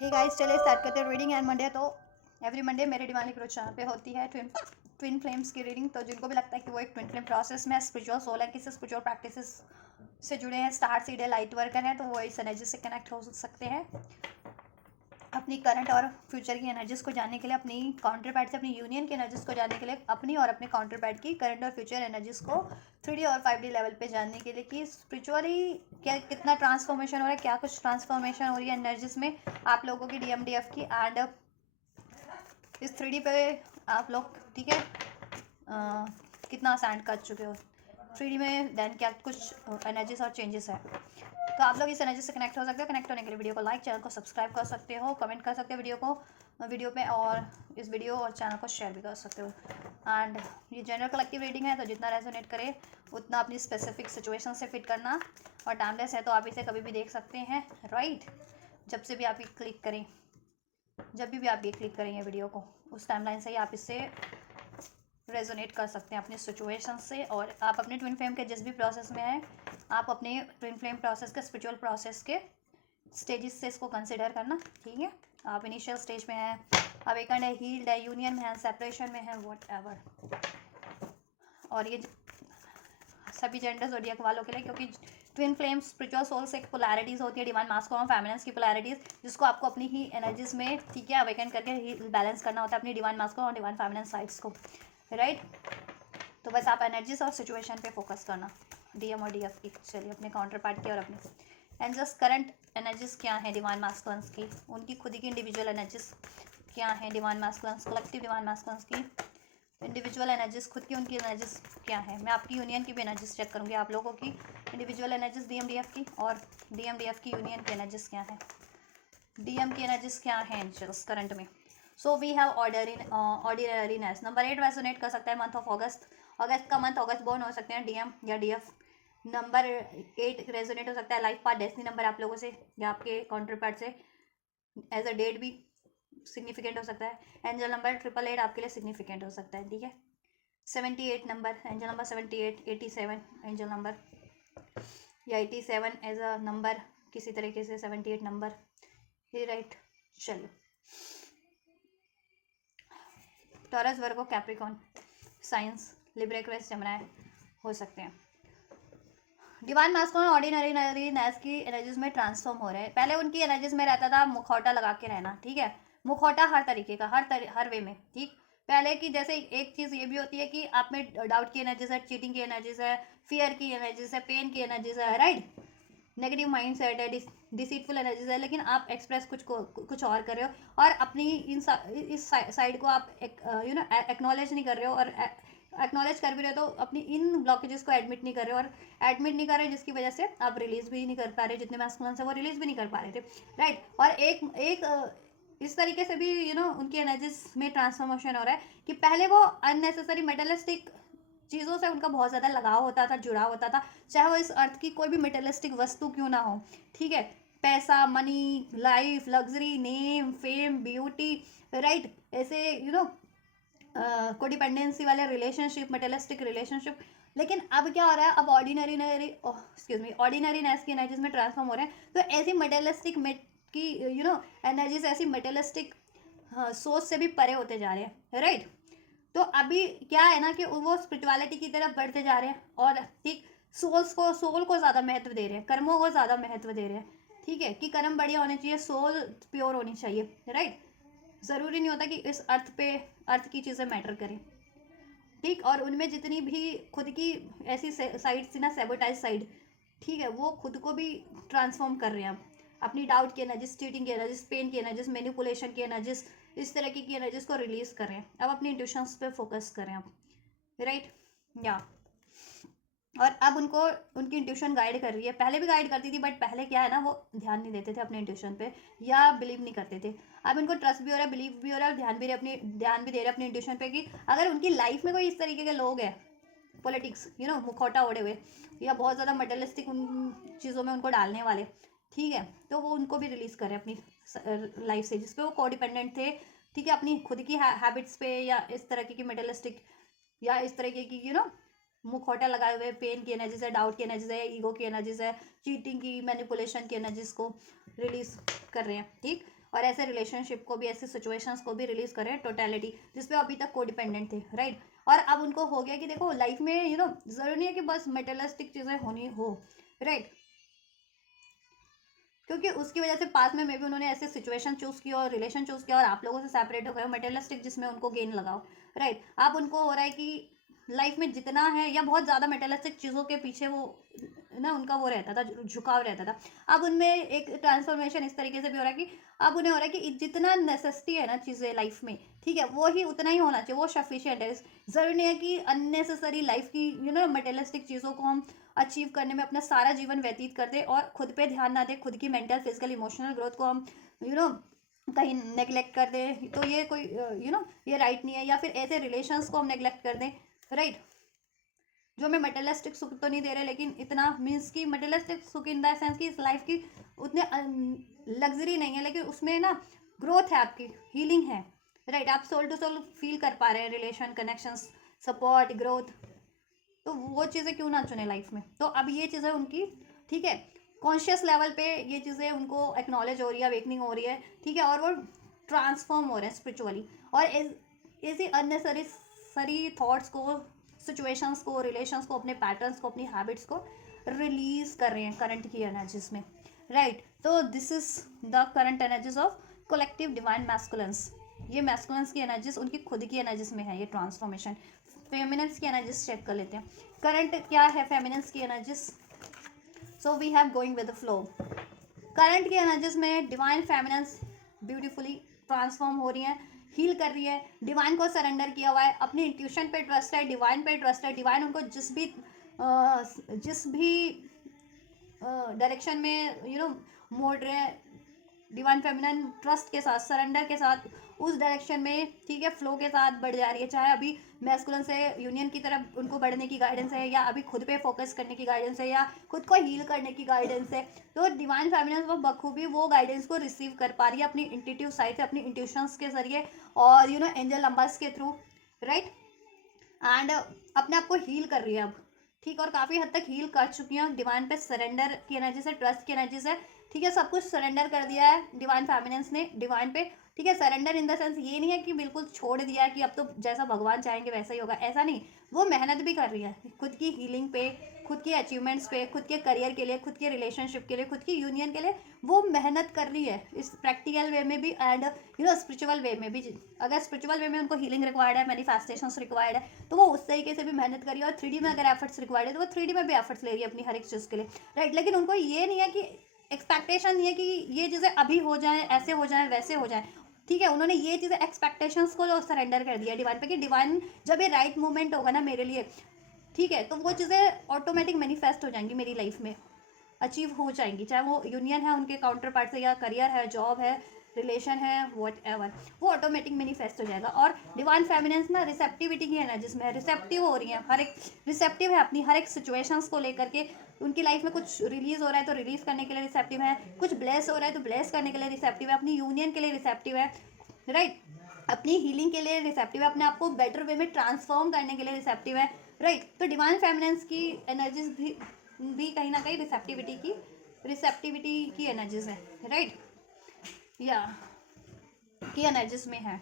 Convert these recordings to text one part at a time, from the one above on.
Hey guys, चलिए start करते हैं रीडिंग। एंड मंडे तो एवरी मंडे मेरे डिवाइन ग्रोथ चैनल पे होती है ट्विन फ्लेम्स की रीडिंग। तो जिनको भी लगता है कि वो एक ट्विन फ्लेम प्रोसेस में स्पिरिचुअल सोल है, किसी स्पिरिचुअल प्रैक्टिसेस से जुड़े हैं, स्टार सीड है, लाइट वर्कर हैं, तो वो इस एनर्जी से कनेक्ट हो सकते हैं। अपनी करंट और फ्यूचर की एनर्जीज को जानने के लिए, अपनी काउंटर पैड से अपनी यूनियन की एनर्जीज को जानने के लिए, अपनी और अपने काउंटर पैड की करंट और फ्यूचर एनर्जीज को 3D और 5D लेवल पे जानने के लिए कि स्पिरिचुअली क्या कितना ट्रांसफॉर्मेशन हो रहा है, क्या कुछ ट्रांसफॉर्मेशन हो रही है एनर्जीज में आप लोगों की DMDF की। एंड इस 3D पे आप लोग ठीक है कितना असेंड कर चुके हो 3D में, देन क्या कुछ एनर्जीज और चेंजेस है। तो आप लोग इस एनर्जी से कनेक्ट हो सकते हो। कनेक्ट होने के लिए वीडियो को लाइक, चैनल को सब्सक्राइब कर सकते हो, कमेंट कर सकते हो वीडियो पे, और इस वीडियो और चैनल को शेयर भी कर सकते हो। एंड ये जनरल कलेक्टिव रीडिंग है, तो जितना रेजोनेट करे उतना अपनी स्पेसिफिक सिचुएशन से फिट करना, और टाइमलेस है तो आप इसे कभी भी देख सकते हैं, राइट। जब से भी आप ये क्लिक करें, जब भी आप ये क्लिक करें ये वीडियो को, उस टाइमलाइन से ही आप इससे रेजोनेट कर सकते हैं अपनी सिचुएशन से। और आप अपने ट्विन फ्लेम के जिस भी प्रोसेस में हैं, आप अपने ट्विन फ्लेम प्रोसेस के स्पिरिचुअल प्रोसेस के स्टेजेस से इसको कंसिडर करना, ठीक है। आप इनिशियल स्टेज में हैं, अवेकन्ड है, हील्ड है, यूनियन में है, सेपरेशन में है, व्हाटएवर। और ये सभी जेंडर ज़ोडिएक वालों के लिए, क्योंकि ट्विन फ्लेम स्पिरिचुअल सोल्स एक पोलैरिटीज़ होती है, डिवाइन मास्कुलिन और फेमिनिन की पोलैरिटीज़, जिसको आपको अपनी ही एनर्जीज में ठीक है अवेकन करके बैलेंस करना होता है, अपनी डिवाइन मास्कुलिन और डिवाइन फेमिनिन साइड्स को, राइट। तो बस आप एनर्जीज और सिचुएशन पे फोकस करना, DM और DF की। चलिए अपने काउंटर पार्ट की और अपनी एंजल्स करंट एनर्जीज क्या है डिवाइन मास्कुलिन्स की, उनकी खुद की इंडिविजुअल एनर्जीज क्या है डिवाइन मास्कुलिन्स, कलेक्टिव डिवाइन मास्कुलिन्स की इंडिविजुअल एनर्जीज खुद की, उनकी एनर्जीज क्या है। मैं आपकी यूनियन की भी एनर्जीज चेक करूँगी, आप लोगों की इंडिविजुअल एनर्जीज DMDF की, और DMDF की यूनियन की एनर्जीज क्या है, DM की एनर्जीज क्या है एंजल्स करंट में। So we have ordinariness. Number 8 resonate कर सकता है मंथ ऑफ अगस्त, अगस्त का मंथ, अगस्त बोर्न हो सकते हैं DM या DF। नंबर 8 रेजोनेट हो सकता है लाइफ पार्ट डेस्टिनी नंबर आप लोगों से या आपके काउंटर पार्ट से, एज अ डेट भी सिग्निफिकेंट हो सकता है। एंजल नंबर 888 आपके लिए सिग्निफिकेंट हो सकता है, ठीक है। 78 number, angel number 78, 87 angel number, या 87 एज अ नंबर किसी तरीके से, 78 नंबर ही, राइट। चलो, Taurus, Virgo, Capricorn, science, Libra, Aquarius, Gemini हो सकते हैं। डिवाइन मास्कुलिन ऑर्डिनरी नेस की एनर्जीज में ट्रांसफॉर्म हो रहे हैं। पहले उनकी एनर्जीज में रहता था मुखौटा लगा के रहना, ठीक है। मुखौटा हर तरीके का, हर वे में, ठीक। पहले की जैसे एक चीज़ ये भी होती है कि आप में डाउट की एनर्जीज है, चीटिंग की एनर्जीज है, फियर की एनर्जीज है, पेन की एनर्जीज है, राइट। नेगेटिव माइंड सेट है, डिसीटफुल एनर्जीज है, लेकिन आप एक्सप्रेस कुछ और कर रहे हो, और अपनी इस साइड को आप एक्नॉलेज नहीं कर रहे हो, और एक्नॉलेज कर भी रहे हो तो अपनी इन ब्लॉकेजेस को एडमिट नहीं कर रहे हो, और एडमिट नहीं कर रहे जिसकी वजह से आप रिलीज भी नहीं कर पा रहे, जितने मैस्कुलिन से वो रिलीज भी नहीं कर पा रहे थे, राइट। और एक एक इस तरीके से भी उनकी एनर्जीज में ट्रांसफॉर्मेशन हो रहा है कि पहले वो अननेसेसरी मेटलिस्टिक चीज़ों से उनका बहुत ज़्यादा लगाव होता था, जुड़ाव होता था, चाहे वो इस अर्थ की कोई भी मेटेलिस्टिक वस्तु क्यों ना हो, ठीक है। पैसा, money, life, luxury, name, fame, beauty, right, ऐसे कोडिपेंडेंसी वाले रिलेशनशिप, मेटेलिस्टिक रिलेशनशिप। लेकिन अब क्या हो रहा है, अब ऑर्डिनरीनेस की एनर्जीज में ट्रांसफॉर्म हो रहे हैं, तो ऐसी मेटेलिस्टिक की एनर्जीज, ऐसी मेटेलिस्टिक सोच से भी परे होते जा रहे हैं, राइट। तो अभी क्या है ना कि वो स्पिरिचुअलिटी की तरफ बढ़ते जा रहे हैं, और ठीक सोल को ज़्यादा महत्व दे रहे हैं, कर्मों को ज़्यादा महत्व दे रहे हैं, ठीक है, कि कर्म बढ़िया होने चाहिए, सोल प्योर होनी चाहिए, राइट। ज़रूरी नहीं होता कि इस अर्थ की चीज़ें मैटर करें, ठीक। और उनमें जितनी भी खुद की ऐसी साइड थी ना, सेबोटाइज साइड, ठीक है, वो खुद को भी ट्रांसफॉर्म कर रहे हैं अब, अपनी डाउट की एनर्जीज, चीटिंग की एनर्जीज, पेन की एनर्जीज, मैनिपुलेशन की एनर्जीज, इस तरह की एनर्जीज को रिलीज कर रहे हैं। अब अपनी इंट्यूशंस पे फोकस करें अब, राइट, या। और अब उनको उनकी इंट्यूशन गाइड कर रही है, पहले भी गाइड करती थी, बट पहले क्या है ना, वो ध्यान नहीं देते थे अपने इंट्यूशन पे, या बिलीव नहीं करते थे। अब इनको ट्रस्ट भी हो रहा है, बिलीव भी हो रहा है, और ध्यान भी दे रहे हैं अपनी इंट्यूशन पे, कि अगर उनकी लाइफ में कोई इस तरीके के लोग हैं, पॉलिटिक्स मुखौटा ओढ़े हुए, या बहुत ज़्यादा मटेरियलिस्टिक उन चीज़ों में उनको डालने वाले, ठीक है, तो वो उनको भी रिलीज़ करें अपनी लाइफ से, जिसपे वो कोडिपेंडेंट थे, ठीक है, अपनी खुद की हैबिट्स पे, या इस तरह की मटेरियलिस्टिक, या इस तरीके की मुखौटा लगाए हुए, पेन की एनर्जीज है, डाउट की एनर्जीज है, ईगो की एनर्जीज है, चीटिंग की, मैनिपुलेशन की एनर्जीज को रिलीज कर रहे हैं, ठीक। और ऐसे रिलेशनशिप को भी, ऐसे सिचुएशंस को भी रिलीज कर रहे हैं, टोटलिटी, जिसपे अभी तक को डिपेंडेंट थे, राइट। और अब उनको हो गया कि देखो लाइफ में जरूरी नहीं है कि बस मेटेरियलिस्टिक चीज़ें होनी हो, राइट। क्योंकि उसकी वजह से पास में भी उन्होंने ऐसे सिचुएशन चूज किया और रिलेशन चूज किया और आप लोगों से सेपरेट हो गए, मेटेरियलिस्टिक जिसमें उनको गेन लगाओ, राइट। आप उनको हो रहा है कि लाइफ में जितना है या बहुत ज़्यादा मेटेरियलिस्टिक चीज़ों के पीछे वो ना उनका वो रहता था, झुकाव रहता था। अब उनमें एक ट्रांसफॉर्मेशन इस तरीके से भी हो रहा है कि अब उन्हें हो रहा है कि जितना नेसेसिटी है ना चीज़ें लाइफ में, ठीक है, वो ही उतना ही होना चाहिए, वो सफिशियंट है। ज़रूरी नहीं है कि अननेसेसरी लाइफ की मटेरियलिस्टिक चीज़ों को हम अचीव करने में अपना सारा जीवन व्यतीत कर दे और खुद पे ध्यान ना दे, खुद की मेंटल फिजिकल इमोशनल ग्रोथ को हम यू नो कहीं नेग्लेक्ट कर दें, तो ये कोई ये राइट नहीं है। या फिर ऐसे रिलेशंस को हम नेग्लेक्ट कर दें, राइट, जो हमें मटेरियलिस्टिक सुख तो नहीं दे रहे, लेकिन इतना मीन्स की मटेरियलिस्टिक सुख इन द सेंस कि इस लाइफ की उतने लग्जरी नहीं है, लेकिन उसमें ना ग्रोथ है, आपकी हीलिंग है, राइट। आप सोल टू सोल फील कर पा रहे हैं, रिलेशन, कनेक्शंस, सपोर्ट, ग्रोथ, तो वो चीज़ें क्यों ना चुने लाइफ में। तो अब ये चीज़ें उनकी, ठीक है, कॉन्शियस लेवल पे ये चीज़ें उनको एक्नॉलेज हो रही है, अवेकनिंग हो रही है, ठीक है, और वो ट्रांसफॉर्म हो रहे हैं स्पिरिचुअली, और ऐसी अननेसेसरी थॉट्स को, सिचुएशंस को, रिलेशंस को, अपने पैटर्न्स को, अपनी हैबिट्स को रिलीज कर रहे हैं करंट की एनर्जीज में, राइट। तो this is the current energies of collective divine masculines. ये मैस्कुलेंस की एनर्जीज उनकी खुद की एनर्जीज में है ये ट्रांसफॉर्मेशन। फेमिनेंस की एनर्जीज चेक कर लेते हैं, करंट क्या है फेमिनेंस की energies. So we have going with the flow. Current की एनर्जीज में डिवाइन फेमिनेंस ब्यूटीफुली ट्रांसफॉर्म हो रही है, हील कर रही है, डिवाइन को सरेंडर किया हुआ है, अपनी इंट्यूशन पे ट्रस्ट है, डिवाइन पे ट्रस्ट है, डिवाइन उनको जिस भी डायरेक्शन में मोड़ रहे हैं, डिवाइन फेमिनन ट्रस्ट के साथ, सरेंडर के साथ उस डायरेक्शन में, ठीक है, फ्लो के साथ बढ़ जा रही है। चाहे अभी मैस्कुलिन से यूनियन की तरफ उनको बढ़ने की गाइडेंस है, या अभी खुद पे फोकस करने की गाइडेंस है, या खुद को हील करने की गाइडेंस है, तो डिवाइन फेमिनन वो बखूबी वो गाइडेंस को रिसीव कर पा रही है अपनी इंट्यूटिव साइड से, अपनी इंट्यूशंस के जरिए, और एंजल नंबर्स के थ्रू, राइट। एंड अपने आप को हील कर रही है अब, ठीक, और काफ़ी हद तक हील कर चुकी हैं डिवाइन पे, सरेंडर की एनर्जी से, ट्रस्ट की एनर्जी से, ठीक है, सब कुछ सरेंडर कर दिया है डिवाइन फेमिनेंस ने डिवाइन पे, ठीक है। सरेंडर इन द सेंस ये नहीं है कि बिल्कुल छोड़ दिया है कि अब तो जैसा भगवान चाहेंगे वैसा ही होगा, ऐसा नहीं। वो मेहनत भी कर रही है खुद की हीलिंग पे, खुद के अचीवमेंट्स पे, खुद के करियर के लिए, खुद के रिलेशनशिप के लिए, खुद की यूनियन के लिए वो मेहनत कर रही है, इस प्रैक्टिकल वे में भी एंड स्पिरिचुअल वे में भी। अगर स्पिरिचुअल वे में उनको हीलिंग रिक्वायर्ड है, मैनिफेस्टेशंस रिक्वायर्ड है, तो वो उस तरीके से भी मेहनत करी है, और 3D में अगर एफर्ट्स रिक्वायर्ड है तो वो 3D में भी एफर्ट्स ले रही है अपनी हर एक चीज़ के लिए, राइट। लेकिन उनको ये नहीं है कि एक्सपेक्टेशन नहीं है कि ये चीज़ें अभी हो जाएं, ऐसे हो जाएं, वैसे हो जाएं, ठीक है। उन्होंने ये चीज़ें एक्सपेक्टेशंस को जो सरेंडर कर दिया डिवाइन पे, कि डिवाइन जब ये राइट मोमेंट होगा ना मेरे लिए, ठीक है, तो वो चीज़ें ऑटोमेटिक मैनिफेस्ट हो जाएंगी मेरी लाइफ में, अचीव हो जाएंगी, चाहे वो यूनियन है उनके काउंटर पार्ट से, या करियर है, जॉब है, रिलेशन है, वॉट एवर, वो ऑटोमेटिक मैनिफेस्ट हो जाएगा। और डिवाइन फेमिनेंस ना रिसेप्टिविटी की है, जिसमें रिसेप्टिव हो रही है, हर एक रिसेप्टिव है अपनी हर एक सिचुएशंस को लेकर के। उनकी लाइफ में कुछ रिलीज हो रहा है तो रिलीज करने के लिए रिसेप्टिव है, कुछ ब्लेस हो रहा है तो ब्लेस करने के लिए रिसेप्टिव है, अपनी यूनियन के लिए रिसेप्टिव है, राइट, अपनी हीलिंग के लिए रिसेप्टिव है, अपने आप को बेटर वे में ट्रांसफॉर्म करने के लिए रिसेप्टिव है, राइट। तो डिवाइन फेमिनेंस की एनर्जीज भी कहीं ना कहीं रिसेप्टिविटी की एनर्जीज है, राइट, या की एनर्जीज में है,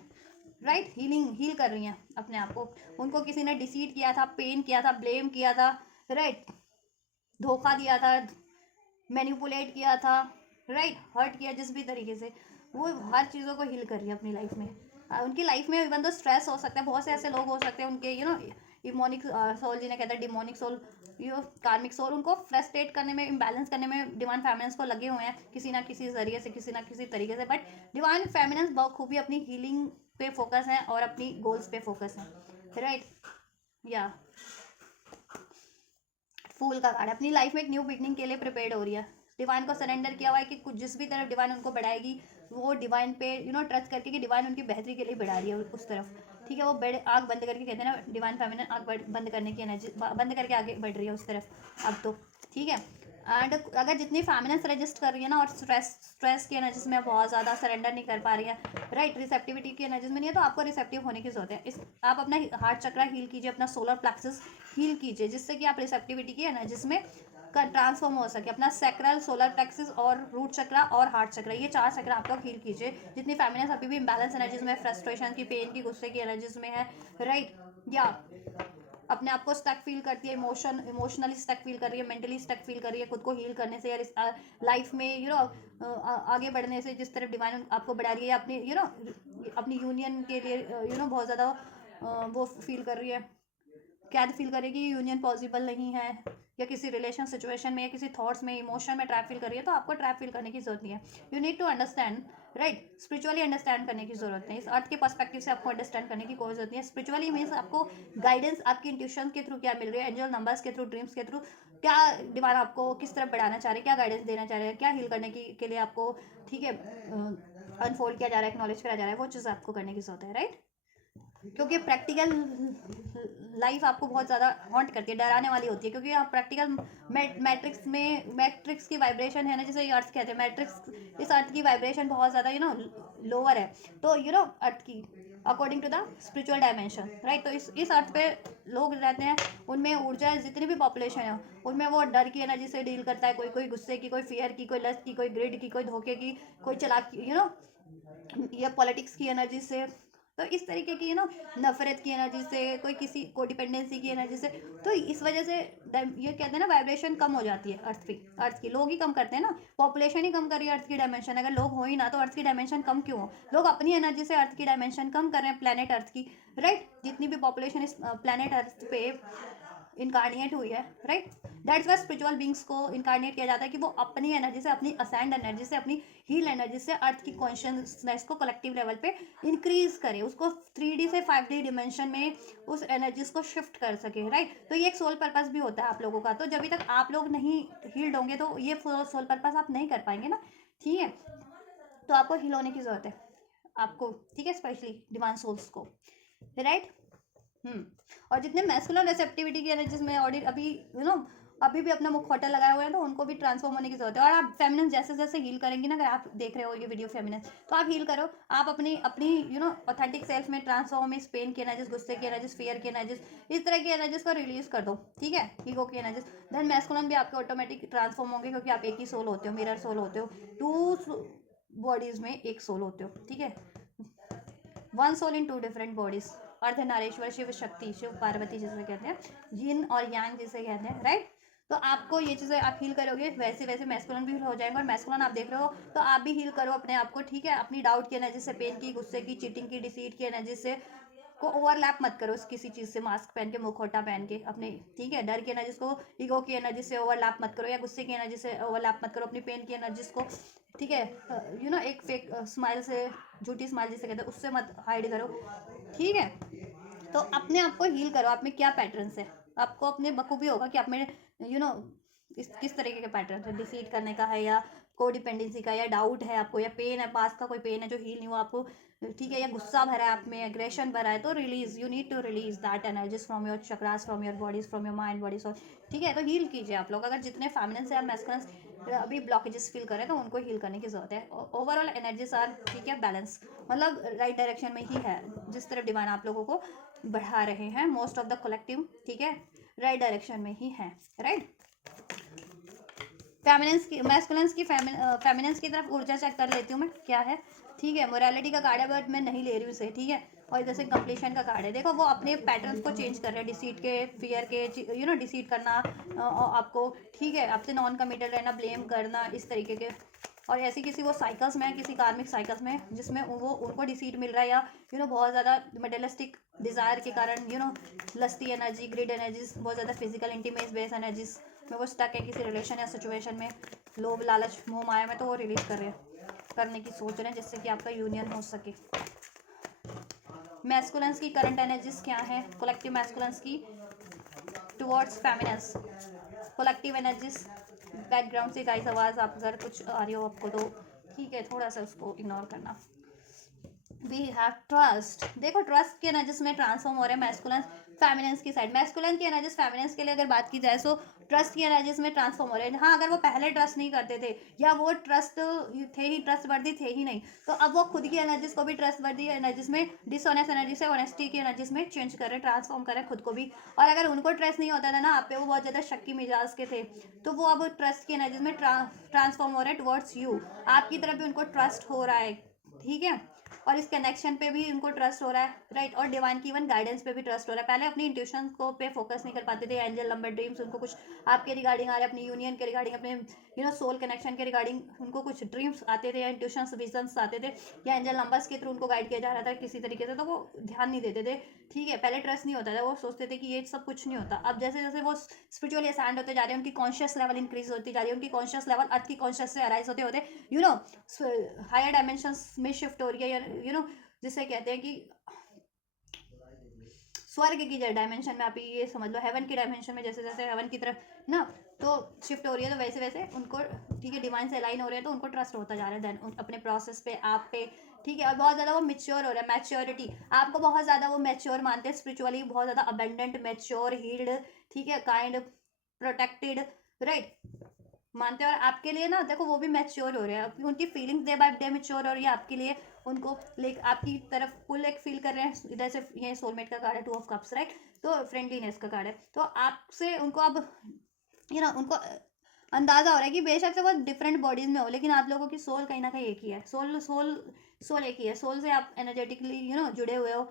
राइट। हील कर रही हैं अपने आप को। उनको किसी ने डिसीट किया था, पेन किया था, ब्लेम किया था, राइट, धोखा दिया था, मैनिपुलेट किया था, राइट, हर्ट किया, जिस भी तरीके से, वो हर चीज़ों को हील कर रही है अपनी लाइफ में। उनकी लाइफ में इवन तो स्ट्रेस हो सकता है, बहुत से ऐसे लोग हो सकते हैं उनके इमोनिक सोल, जिन्हें कहते हैं डिमोनिक सोल, कार्मिक सोल, उनको फ्रस्ट्रेट करने में, इम्बैलेंस करने में डिवाइन फेमिनेंस को लगे हुए हैं किसी ना किसी जरिए से, किसी ना किसी तरीके से। बट डिवाइन फेमिनेंस बखूबी अपनी हीलिंग पे फोकस है और अपनी गोल्स पे फोकस है, राइट, या फूल का कार्ड अपनी लाइफ में एक न्यू बिगनिंग के लिए प्रिपेयर्ड हो रही है, डिवाइन को सरेंडर किया हुआ है कि कुछ जिस भी तरफ डिवाइन उनको बढ़ाएगी, वो डिवाइन पे ट्रस्ट करके कि डिवाइन उनकी बेहतरी के लिए बढ़ा रही है उस तरफ, ठीक है। वो आँख बंद करके कहते हैं ना, डिवाइन फेमिनिन आँख बंद करने की एनर्जी बंद करके आगे बढ़ रही है उस तरफ अब तो, ठीक है। एंड अगर जितनी फेमिनेंस रजिस्ट कर रही है ना, और स्ट्रेस की एनर्जीज में बहुत ज़्यादा सरेंडर नहीं कर पा रही है, राइट, रिसेप्टिविटी की एनर्जीज में नहीं है, तो आपको रिसेप्टिव होने की जरूरत है। आप अपना हार्ट चक्रा हील कीजिए, अपना सोलर प्लेक्सस हील कीजिए, जिससे कि आप रिसेप्टिविटी की एनर्जीज में का ट्रांसफॉर्म हो सके। अपना सैक्रल, सोलर प्लेक्सस और रूट चक्रा और हार्ट चक्रा, ये 4 चक्रा आप लोग हील कीजिए। जितनी फेमिनिन अभी भी इम्बैलेंस एनर्जीज में, फ्रस्ट्रेशन की, पेन की, गुस्से की एनर्जीज में है, राइट, या अपने आप को स्टक फील करती है, इमोशनली स्टक फील कर रही है, मेंटली स्टक फील कर रही है, खुद को हील करने से या लाइफ में आगे बढ़ने से, जिस तरफ डिवाइन आपको बढ़ा रही है, अपनी अपनी यूनियन के लिए बहुत ज़्यादा वो फील कर रही है, क्या फील करेगी, यूनियन पॉसिबल नहीं है, या किसी रिलेशन सिचुएशन में या किसी थॉट्स में, इमोशन में ट्रैप फील कर रही है, तो आपको ट्रैप फील करने की जरूरत नहीं है। You need to understand, right, spiritually understand करने की जरूरत नहीं है। इस अर्थ के पर्सपेक्टिव से आपको अंडरस्टैंड करने की कोई जरूरत नहीं है। स्पिरिचुअली मीन्स आपको गाइडेंस आपकी इंट्यूशन के थ्रू क्या मिल रही है, एंजल नंबर्स के थ्रू, ड्रीम्स के थ्रू, क्या डिवाइन आपको किस तरफ बढ़ाना चाह रहे हैं, क्या गाइडेंस देना चाह रहे हैं, क्या हील करने की के लिए आपको, ठीक है, अनफोल्ड किया जा रहा है, एक्नॉलेज करा जा रहा है, वो चीज़ आपको करने की जरूरत है, राइट। क्योंकि प्रैक्टिकल लाइफ आपको बहुत ज़्यादा हॉन्ट करती है, डराने वाली होती है, क्योंकि आप प्रैक्टिकल मैट्रिक्स की वाइब्रेशन है ना, जिसे अर्थ कहते हैं, मैट्रिक्स, इस अर्थ की वाइब्रेशन बहुत ज़्यादा लोअर है, तो अर्थ की according to the spiritual dimension, right. तो इस अर्थ पे लोग रहते हैं, उनमें ऊर्जा, जितनी भी पॉपुलेशन है उनमें वो डर की एनर्जी से डील करता है, कोई गुस्से की, कोई फियर की, कोई लस्ट की, कोई ग्रिड की, कोई धोखे की, कोई चालाकी, या पॉलिटिक्स की एनर्जी से, तो इस तरीके की नफरत की एनर्जी से, कोई किसी को डिपेंडेंसी की एनर्जी से, तो इस वजह से ये कहते हैं ना, वाइब्रेशन कम हो जाती है अर्थ की। लोग ही कम करते हैं ना, पॉपुलेशन ही कम कर रही है अर्थ की डायमेंशन, अगर लोग हो ही ना तो अर्थ की डायमेंशन कम क्यों हो। लोग अपनी एनर्जी से अर्थ की डायमेंशन कम कर रहे हैं, प्लेनेट अर्थ की, राइट। जितनी भी पॉपुलेशन इस प्लेनेट अर्थ पे इनकारनेट हुई है, right, that's why spiritual beings को इनकारनेट किया जाता है कि वो अपनी एनर्जी से, अपनी असेंड एनर्जी से, अपनी हील एनर्जी से अर्थ की कॉन्शियसनेस को कलेक्टिव लेवल पे इंक्रीज करे, उसको 3D से 5D डिमेंशन में उस एनर्जीज को शिफ्ट कर सके, राइट। तो ये एक सोल पर्पस भी होता है आप लोगों का। तो जब तक आप लोग नहीं हील्ड होंगे तो ये सोल पर्पस आप नहीं कर पाएंगे ना, ठीक है। तो आपको हील होने की जरूरत है आपको, ठीक है, स्पेशली डिवाइन सोल्स को, राइट। और जितने मैस्कुलर रिसेप्टिविटी की एनर्जीज में ऑडिट अभी अभी भी अपना मुखौटा लगाए हुए हैं, तो उनको भी ट्रांसफॉर्म होने की जरूरत है। और आप फेमिनिन जैसे जैसे हील करेंगे ना, अगर आप देख रहे हो ये वीडियो फेमिनिन, तो आप हील करो, आप अपनी अपनी ऑथेंटिक सेल्फ में ट्रांसफॉर्म, इस पेन की एनर्जीज, गुस्से की एनर्जीज, फियर की एनर्जीज, इस तरह की एनर्जीज को रिलीज कर दो, ठीक है, ईगो की एनर्जीज। देन मैस्कुलिन भी आपके ऑटोमेटिक ट्रांसफॉर्म होंगे, क्योंकि आप एक ही सोल होते हो, मिरर सोल होते हो, 2 बॉडीज में एक सोल होते हो, ठीक है, 1 soul in 2 different bodies. Ardhanarishvara, Shiv Shakti, Shiv Parvati जिसे कहते हैं, यिन और यांग जिसे कहते हैं, राइट। तो आपको ये चीज़ें आप हील करोगे, वैसे वैसे मैस्कुलिन भी हो जाएंगे। और मैस्कुलिन आप देख रहे हो तो आप भी हील करो अपने आप को, ठीक है, अपनी डाउट की एनर्जी से, पेन की, गुस्से की, चीटिंग की, डिसीट की एनर्जी से को ओवरलैप मत करो किसी चीज़ से, मास्क पहन के, मुखौटा पहन के अपने, ठीक है, डर की एनर्जीज को, ईगो की एनर्जी से ओवरलैप मत करो, या गुस्से की एनर्जी से ओवरलैप मत करो, अपनी पेन की एनर्जीज को, ठीक है, एक फेक स्माइल से, झूठी स्माइल जिसे कहते हैं, उससे मत हाइड करो, ठीक है। तो अपने आप को हील करो, आप में क्या पैटर्न्स है, आपको अपने बखूबी होगा कि आप में किस तरीके के पैटर्न है, डिसीट करने का है, या को डिपेंडेंसी का, या डाउट है आपको, या पेन है, पास का कोई पेन है जो हील नहीं हुआ आपको, ठीक है, या गुस्सा भरा है आप में, एग्रेशन भरा है, तो release, you need to release that energies from your chakras, from your bodies, from your mind, body, soul, ठीक है। तो हील कीजिए आप लोग, अगर जितने फेमिनिन से या मैस्कुलिन अभी ब्लॉकेजेस फील करें तो उनको हील करने की जरूरत है। ओवरऑल एनर्जीज आर, ठीक है, बैलेंस, मतलब राइट डायरेक्शन में ही है, जिस तरफ डिवाइन आप लोगों को बढ़ा रहे हैं, मोस्ट ऑफ द कलेक्टिव, ठीक है, राइट डायरेक्शन में ही है, राइट। फेमिनिन्स की, मैस्कुलिन्स की, फेमिनिन्स की तरफ ऊर्जा चेक कर लेती हूँ मैं, क्या है, ठीक है। मोरालिटी का कार्ड है, बट मैं नहीं ले रही हूँ उसे, ठीक है। और जैसे कंप्लीशन का कार्ड है, देखो वो अपने पैटर्न्स को चेंज कर रहे हैं, डिसीट के, फियर के, डिसीट करना आपको, ठीक है, आपसे नॉन कमिटेड रहना, ब्लेम करना, इस तरीके के। और ऐसी किसी वो साइकिल्स में, किसी कार्मिक साइकिल्स में, जिसमें वो उनको डिसीट मिल रहा है, या बहुत ज़्यादा मटेरियलिस्टिक डिज़ायर के कारण, लस्टी एनर्जी, ग्रिड एनर्जीज, बहुत ज़्यादा फिजिकल इंटीमेट बेस एनर्जीज में वो स्टक है, किसी रिलेशन या सिचुएशन में, लोभ, लालच, मोह माया में, तो वो रिलीज करने की सोच रहे हैं, जिससे कि आपका यूनियन हो सके। मैस्कुलिन्स की करंट एनर्जीज क्या है, कलेक्टिव मैस्कुलिन्स की towards feminines, collective energies. Background से गाइस आवाज़ आप अगर कुछ आ रही हो आपको तो ठीक है, थोड़ा सा उसको इग्नोर करना। We have trust. देखो ट्रस्ट की एनर्जीज में ट्रांसफॉर्म हो रहे हैं मैस्कुलिन फेमिनेंस की साइड, मैस्कुलिन की एनर्जीज फेमिनेंस के लिए अगर बात की जाए, सो ट्रस्ट की एनर्जीज में ट्रांसफॉर्म हो रहे हैं। हाँ, अगर वो पहले ट्रस्ट नहीं करते थे या वो ट्रस्ट थे ही, ट्रस्ट वर्दी थे ही नहीं, तो अब वो खुद की एनर्जीज को भी ट्रस्ट वर्दी एनर्जीज में, डिसऑनेस्ट एनर्जी से ऑनेस्टी की एनर्जीज में चेंज कर रहे, ट्रांसफॉर्म कर रहे खुद को भी। और अगर उनको ट्रस्ट नहीं होता था ना आप पे, वो बहुत ज़्यादा शक्की मिजाज के थे, तो वो अब ट्रस्ट की एनर्जीज में ट्रांसफॉर्म हो रहे हैं टुवर्ड्स यू, आपकी तरफ भी उनको ट्रस्ट हो रहा है, ठीक है। और इस कनेक्शन पे भी उनको ट्रस्ट हो रहा है, राइट। और डिवाइन की इवन गाइडेंस पे भी ट्रस्ट हो रहा है। पहले अपनी इंट्यूशन को पे फोकस नहीं कर पाते थे, एंजल नंबर ड्रीम्स उनको कुछ आपके रिगार्डिंग आ रहे, अपनी यूनियन के रिगार्डिंग, अपने सोल कनेक्शन के रिगार्डिंग उनको कुछ ड्रीम्स आते थे या इंट्यूशंस विजन्स आते थे, या एंजल नंबर्स के थ्रू उनको गाइड किया जा रहा था किसी तरीके से, तो वो ध्यान नहीं देते थे, ठीक है। पहले ट्रस्ट नहीं होता था, वो सोचते थे कि ये सब कुछ नहीं होता। अब जैसे जैसे वो स्पिरिचुअली असैंड होते जा रहे हैं, उनकी कॉन्शियस लेवल इंक्रीज होती जा रही है, उनकी कॉन्शियस लेवल अर्थ की कॉन्शियस से अराइज होते होते हायर डायमेंशन में शिफ्ट हो रही है, जिसे कहते हैं कि स्वर्ग की डायमेंशन में, आप ये समझ लो हेवन की डायमेंशन में, जैसे जैसे हेवन की तरफ ना तो शिफ्ट हो रही है, तो वैसे वैसे उनको, ठीक है, डिवाइन से अलाइन हो रहे हैं, तो उनको ट्रस्ट होता जा रहा है देन अपने प्रोसेस पे, आप पे, ठीक है। और बहुत ज़्यादा वो मैच्योर हो रहा है, मैच्योरिटी आपको बहुत ज़्यादा वो मैच्योर मानते हैं स्पिरिचुअली, बहुत ज़्यादा अबेंडेंट, मैच्योर, हील्ड, ठीक है, काइंड, प्रोटेक्टेड, राइट मानते हैं। और आपके लिए ना देखो वो भी मैच्योर हो रहे हैं, उनकी feelings day by day mature हो रही है आपके लिए, उनको लाइक आपकी तरफ पुल एक फील कर रहे हैं। इधर से ये सोलमेट का कार्ड है, 2 ऑफ कप्स, राइट, तो फ्रेंडलीनेस का कार्ड है, तो आपसे उनको अब उनको अंदाजा हो रहा है कि बेशक से वो डिफरेंट बॉडीज में हो, लेकिन आप लोगों की सोल कहीं ना कहीं एक ही है, सोल सोल सोल एक ही है, सोल से आप एनर्जेटिकली जुड़े हुए हो,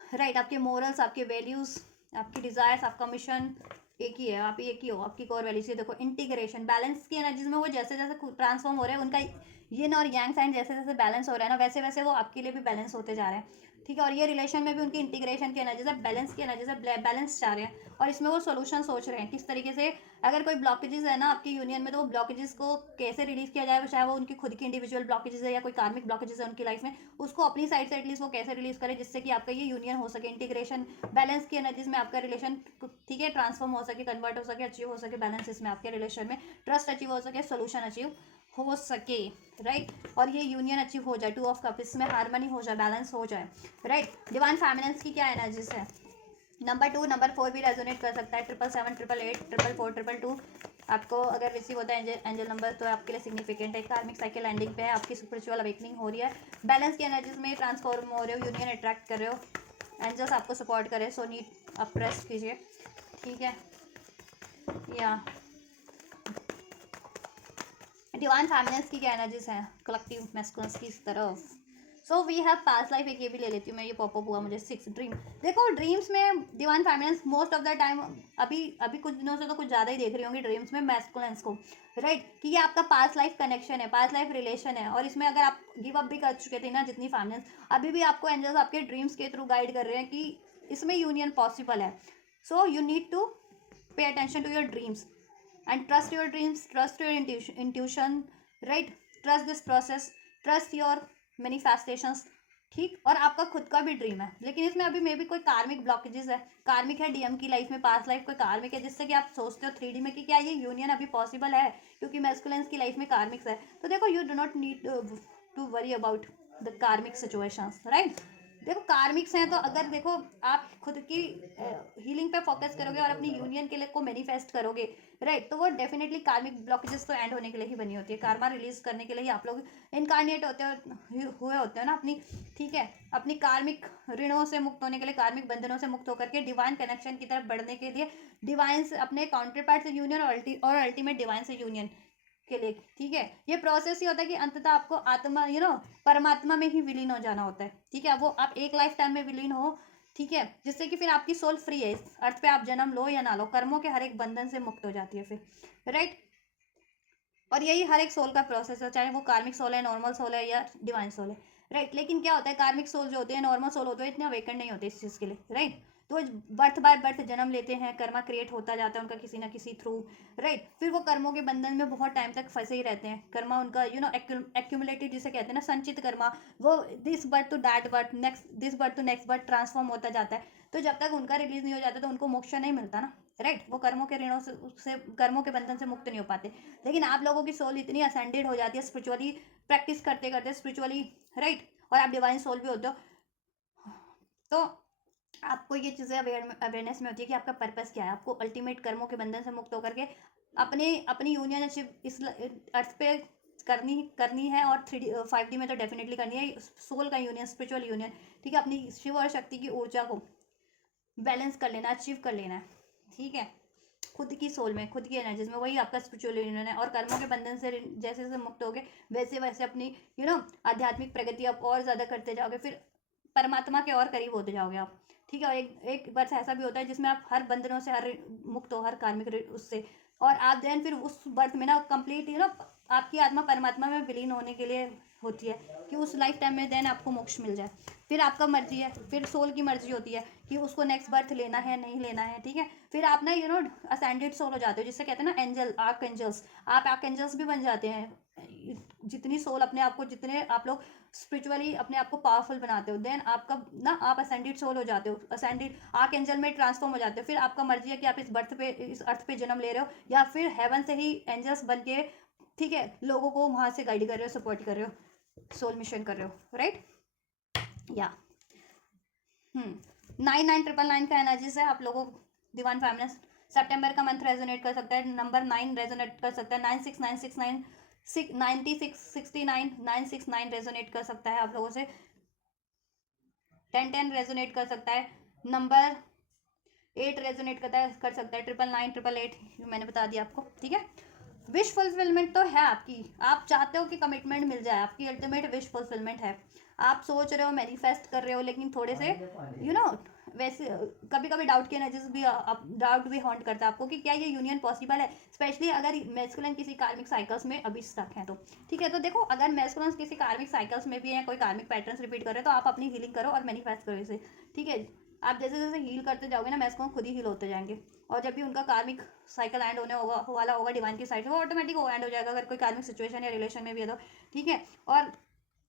राइट। आपके मोरल्स, आपके वैल्यूज, आपकी डिजायर्स, आपका मिशन एक ही है, आप एक ही हो, आपकी कोर वैल्यूज। ये देखो इंटीग्रेशन, बैलेंस की एनर्जीज में वो जैसे जैसे ट्रांसफॉर्म हो रहे हैं, उनका यिन और यांग साइन जैसे जैसे बैलेंस हो रहा है ना, वैसे वैसे वो आपके लिए भी बैलेंस होते जा रहे हैं, ठीक है। और ये रिलेशन में भी उनकी इंटीग्रेशन की एनर्जीज है, बैलेंस की एनर्जीज है, बैलेंस चाह रहे हैं, और इसमें वो सोल्यूशन सोच रहे हैं किस तरीके से, अगर कोई ब्लॉकेजेस है ना आपकी यूनियन में, तो वो ब्लॉकेजेस को कैसे रिलीज किया जाए, चाहे वो उनकी खुद की इंडिविजुअल ब्लॉकेजेस है या कोई कार्मिक ब्लॉकेजेस है उनकी लाइफ में, उसको अपनी साइड से एटलीस्ट वो कैसे रिलीज करे, जिससे कि आपका ये यूनियन हो सके, इंटीग्रेशन, बैलेंस की एनर्जीज में आपका रिलेशन, ठीक है, ट्रांसफॉर्म हो सके, कन्वर्ट हो सके, अचीव हो सके, बैलेंस इसमें आपके रिलेशन में, ट्रस्ट अचीव हो सके, सोल्यूशन अचीव हो सके, राइट। और ये यूनियन अचीव हो जाए, 2 ऑफ कप, इसमें हार्मनी हो जाए, बैलेंस हो जाए, राइट। डिवाइन फेमिनेंस की क्या एनर्जीज है, नंबर 2, नंबर 4 भी रेजोनेट कर सकता है, 777, 888, 444, 222 आपको अगर रिसीव होता है एंजल नंबर, तो आपके लिए सिग्निफिकेंट है, कार्मिक साइकिल एंडिंग पे है, आपकी स्पिरिचुअल अवेकनिंग हो रही है, बैलेंस की एनर्जीज में ट्रांसफॉर्म हो रहे हो, यूनियन अट्रैक्ट कर रहे हो, एंजल्स आपको सपोर्ट करे, सो नीड आप रेस्ट कीजिए, ठीक है। या डिवाइन फेमिनेंस की क्या एनर्जीज हैं कलेक्टिव मैस्कुलिन्स की तरफ, so we have past life, एक ये भी ले लेती हूँ मैं, ये पॉपअप हुआ मुझे 6 ड्रीम। देखो ड्रीम्स में divine feminines most of the time, अभी अभी कुछ दिनों से तो कुछ ज़्यादा ही देख रही होंगी ड्रीम्स में मैस्कुलिन्स को, राइट, कि ये आपका पास्ट लाइफ कनेक्शन है, पास्ट लाइफ रिलेशन है, और इसमें अगर आप गिव अप भी कर चुके थे ना जितनी फेमिनेंस, अभी भी आपको एंजल्स आपके ड्रीम्स के थ्रू गाइड कर रहे हैं कि इसमें यूनियन पॉसिबल है, so you need to pay attention to your dreams and trust your dreams, trust your intuition, right, trust this process, trust your manifestations, ठीक। और आपका खुद का भी ड्रीम है, लेकिन इसमें अभी मे भी कोई कार्मिक ब्लॉकेजेस है, कार्मिक है डीएम की लाइफ में, पास्ट लाइफ कोई कार्मिक है, जिससे कि आप सोचते हो 3D में कि क्या ये यूनियन अभी पॉसिबल है, क्योंकि मैस्कुलिन्स की लाइफ में कार्मिक्स है, तो देखो you do not need to worry about the karmic situations, right. देखो कार्मिक्स हैं, तो अगर देखो आप खुद की हीलिंग पे फोकस करोगे और अपनी यूनियन के लिए को मैनिफेस्ट करोगे, राइट, तो वो डेफिनेटली कार्मिक ब्लॉकेजेस तो एंड होने के लिए ही बनी होती है, कार्मा रिलीज करने के लिए ही आप लोग इनकारनेट हुए होते हो ना अपनी, ठीक है, अपनी कार्मिक ऋणों से मुक्त होने के लिए, कार्मिक बंधनों से मुक्त होकर के डिवाइन कनेक्शन की तरफ बढ़ने के लिए, डिवाइन से अपने काउंटर पार्ट से यूनियन और अल्टीमेट डिवाइन से यूनियन के लिए, ठीक है। ये प्रोसेस ही होता है कि अंततः आपको आत्मा परमात्मा में ही विलीन हो जाना होता है, ठीक है। वो आप एक लाइफ टाइम में विलीन हो, ठीक है, जिससे कि फिर आपकी सोल फ्री है, इस अर्थ पे आप जन्म लो या ना लो, कर्मों के हर एक बंधन से मुक्त हो जाती है फिर, राइट। और यही हर एक सोल का प्रोसेस है, चाहे वो कार्मिक सोल है, नॉर्मल सोल है, या डिवाइन सोल है, राइट। लेकिन क्या होता है, कार्मिक सोल जो होते हैं, नॉर्मल सोल होते हैं, इतने अवेकन नहीं होते इस चीज़ के लिए, राइट। तो बर्थ बाय बर्थ जन्म लेते हैं, कर्मा क्रिएट होता जाता है उनका किसी ना किसी थ्रू, राइट। फिर वो कर्मों के बंधन में बहुत टाइम तक फंसे ही रहते हैं, कर्मा उनका एक्यूमुलेटेड जिसे कहते हैं ना, संचित कर्मा, वो this birth to that birth, next this birth to next birth transform होता जाता है, तो जब तक उनका रिलीज नहीं हो जाता तो उनको मोक्ष नहीं मिलता ना, राइट। वो कर्मों के ऋणों से कर्मों के बंधन से मुक्त नहीं हो पाते। लेकिन आप लोगों की सोल इतनी असेंडेड हो जाती है स्पिरिचुअली प्रैक्टिस करते करते, स्पिरिचुअली, राइट, और आप डिवाइन सोल भी होते हो, तो आपको ये चीज़ें अवेयरनेस में होती है कि आपका पर्पस क्या है। आपको अल्टीमेट कर्मों के बंधन से मुक्त होकर के अपने अपनी यूनियन अचीव इस अर्थ पे करनी करनी है, और 3D 5D में तो डेफिनेटली करनी है, सोल का यूनियन, स्पिरिचुअल यूनियन, ठीक है। अपनी शिव और शक्ति की ऊर्जा को बैलेंस कर लेना, अचीव कर लेना है, ठीक है। खुद की सोल में, खुद की एनर्जीज में, वही आपका स्पिरिचुअल यूनियन है। और कर्मों के बंधन से जैसे जैसे मुक्त होगे वैसे वैसे अपनी आध्यात्मिक प्रगति आप और ज़्यादा करते जाओगे, फिर परमात्मा के और करीब होते जाओगे आप, ठीक है। और एक एक बर्थ ऐसा भी होता है जिसमें आप हर बंधनों से हर मुक्त हो, हर कार्मिक उससे, और आप देन फिर उस बर्थ में ना कंप्लीट आपकी आत्मा परमात्मा में विलीन होने के लिए होती है, कि उस लाइफ टाइम में देन आपको मोक्ष मिल जाए। फिर आपका मर्जी है, फिर सोल की मर्जी होती है कि उसको नेक्स्ट बर्थ लेना है नहीं लेना है, ठीक है। फिर आप ना असेंडेड सोल हो जाते हो, जिससे कहते हैं ना एंजल, आर्क एंजल्स, आप आर्क एंजल्स भी बन जाते हैं। जितनी सोल अपने आप को, जितने आप लोग स्पिरिचुअली अपने आप को पावरफुल बनाते हो, देन आपका ना आप असेंडेड सोल हो जाते हो, असेंडेड आर्क एंजल में ट्रांसफॉर्म हो जाते हो। फिर आपका मर्जी है कि आप इस बर्थ पे, इस अर्थ पे जन्म ले रहे हो, या फिर हेवन से ही एंजल्स बन के, ठीक है, लोगों को वहाँ से गाइड कर रहे हो, सपोर्ट कर रहे हो, सोल मिशन कर रहे हो, राइट या 9999 का एनर्जी से आप लोगों को डिवाइन फेमिनिन सितंबर का मंथ रेजोनेट कर सकता है, नंबर 9 रेजोनेट कर सकता है, 96969 9669 969 रेजोनेट कर सकता है आप लोगों से, 1010 रेजोनेट कर सकता है, नंबर 8 रेजोनेट कर सकता है, 999 888 मैंने बता दिया आपको, ठीक है। विश फुलफिलमेंट तो है आपकी, आप चाहते हो कि कमिटमेंट मिल जाए, आपकी अल्टीमेट विश फुलफिलमेंट है। आप सोच रहे हो, मैनिफेस्ट कर रहे हो, लेकिन थोड़े से वैसे कभी कभी डाउट की एनर्जीज भी, डाउट भी हॉन्ट करता है आपको कि क्या ये यूनियन पॉसिबल है, स्पेशली अगर मैस्कुलिन किसी कार्मिक साइकिल्स में अभी स्टक है तो, ठीक है। तो देखो, अगर मैस्कुलिन किसी कार्मिक साइकिल्स में भी है, कोई कार्मिक पैटर्न्स रिपीट कर रहे हो, तो आप अपनी हीलिंग करो और मैनिफेस्ट करो इसे, ठीक है। आप जैसे जैसे हील करते जाओगे ना, मैस्कुलिन खुद ही हील होते जाएंगे, और जब भी उनका कार्मिक साइकिल एंड होने वाला होगा डिवाइन की साइड से, वो ऑटोमेटिक वो एंड हो जाएगा, अगर कोई कार्मिक सिचुएशन या रिलेशन में भी है तो, ठीक है। और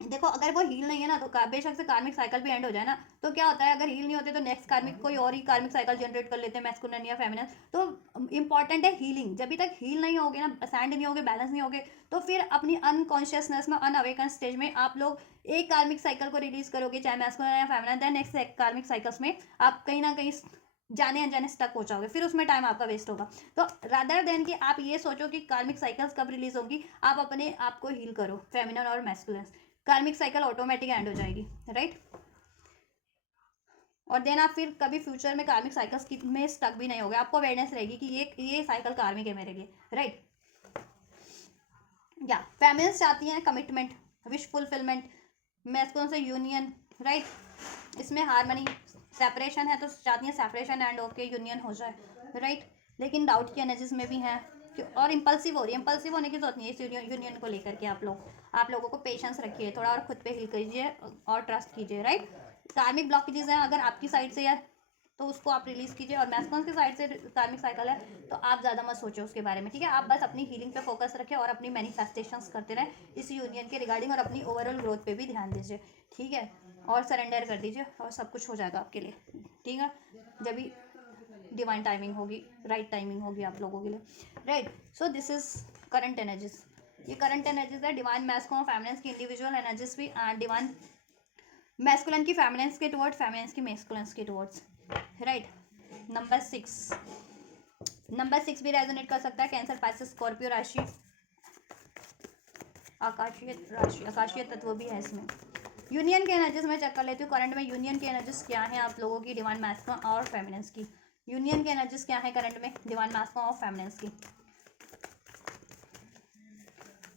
देखो, अगर वो हील नहीं है ना, तो बेशक से कार्मिक साइकिल भी एंड हो जाए ना, तो क्या होता है, अगर हील नहीं होते तो नेक्स्ट कार्मिक कोई और ही कार्मिक साइकिल जनरेट कर लेते हैं, मैस्कुलिन या फेमिनिन। तो इंपॉर्टेंट है हीलिंग। जब तक हील नहीं होगे ना, असाइंड नहीं होगे, बैलेंस नहीं होगे, तो फिर अपनी अनकॉन्शियसनेस में, अनअवेकन स्टेज में आप लोग एक कार्मिक साइकिल को रिलीज करोगे, चाहे मैस्कुलिन या फेमिनिन, देन नेक्स्ट कार्मिक साइकिल्स में आप कहीं ना कहीं जाने अनजाने स्टक हो जाओगे, फिर उसमें टाइम आपका वेस्ट होगा। तो रादर देन कि आप ये सोचो कि कार्मिक साइकिल्स कब रिलीज होंगी, आप अपने आप को हील करो, फेमिनिन और मैस्कुलिन, कार्मिक साइकिल ऑटोमेटिक एंड हो जाएगी, राइट। और देन आप फिर कभी फ्यूचर में कार्मिक साइकिल्स में स्टक भी नहीं होगे, आपको अवेयरनेस रहेगी कि ये साइकिल कार्मिक है मेरे लिए, राइट या। फेमिनिन्स चाहती हैं कमिटमेंट, विश फुलफिलमेंट, मैस्कुलिन से यूनियन, राइट। इसमें हार्मनी, सेपरेशन है तो चाहती हैं सेपरेशन एंड होके यूनियन हो जाए, राइट। लेकिन डाउट की एनर्जीज में भी हैं, और इंपल्सिव हो रही है। इंपल्सिव होने की जरूरत नहीं है इस यूनियन को लेकर के। आप लोगों को पेशेंस रखिए थोड़ा, और खुद पे हील कीजिए और ट्रस्ट कीजिए, राइट। कार्मिक ब्लॉकेजेस हैं अगर आपकी साइड से है तो उसको आप रिलीज कीजिए, और मैस्कुलिन की साइड से कार्मिक साइकिल है तो आप ज़्यादा मत सोचो उसके बारे में, ठीक है। आप बस अपनी हीलिंग पे फोकस रखें और अपनी मैनिफेस्टेशंस करते रहें इस यूनियन के रिगार्डिंग, और अपनी ओवरऑल ग्रोथ पे भी ध्यान दीजिए, ठीक है। और सरेंडर कर दीजिए और सब कुछ हो जाएगा आपके लिए, ठीक है। जब भी डिवाइन टाइमिंग होगी, राइट टाइमिंग होगी आप लोगों के लिए, right. So this is current energies, ये करंट एनर्जीज है डिवाइन मैस्कुलिन फेमिनिन की इंडिविजुअल एनर्जीज भी, डिवाइन मैस्कुलिन की फेमिनिन के टुवर्ड्स, फेमिनिन की मैस्कुलिन के टुवर्ड्स, राइट। नंबर 6 भी रेजोनेट कर सकता है, कैंसर, पाइसेस, स्कॉर्पियो राशि, आकाशीय तत्व भी है इसमें। यूनियन के एनर्जीज में चेक कर लेती हूँ करंट में, यूनियन की एनर्जीज क्या है आप लोगों की डिवाइन मैस्कुलिन और फेमिनिन की। यूनियन की एनर्जीज क्या है करंट में डिवाइन मैस्कुलिन और फेमिनिन की।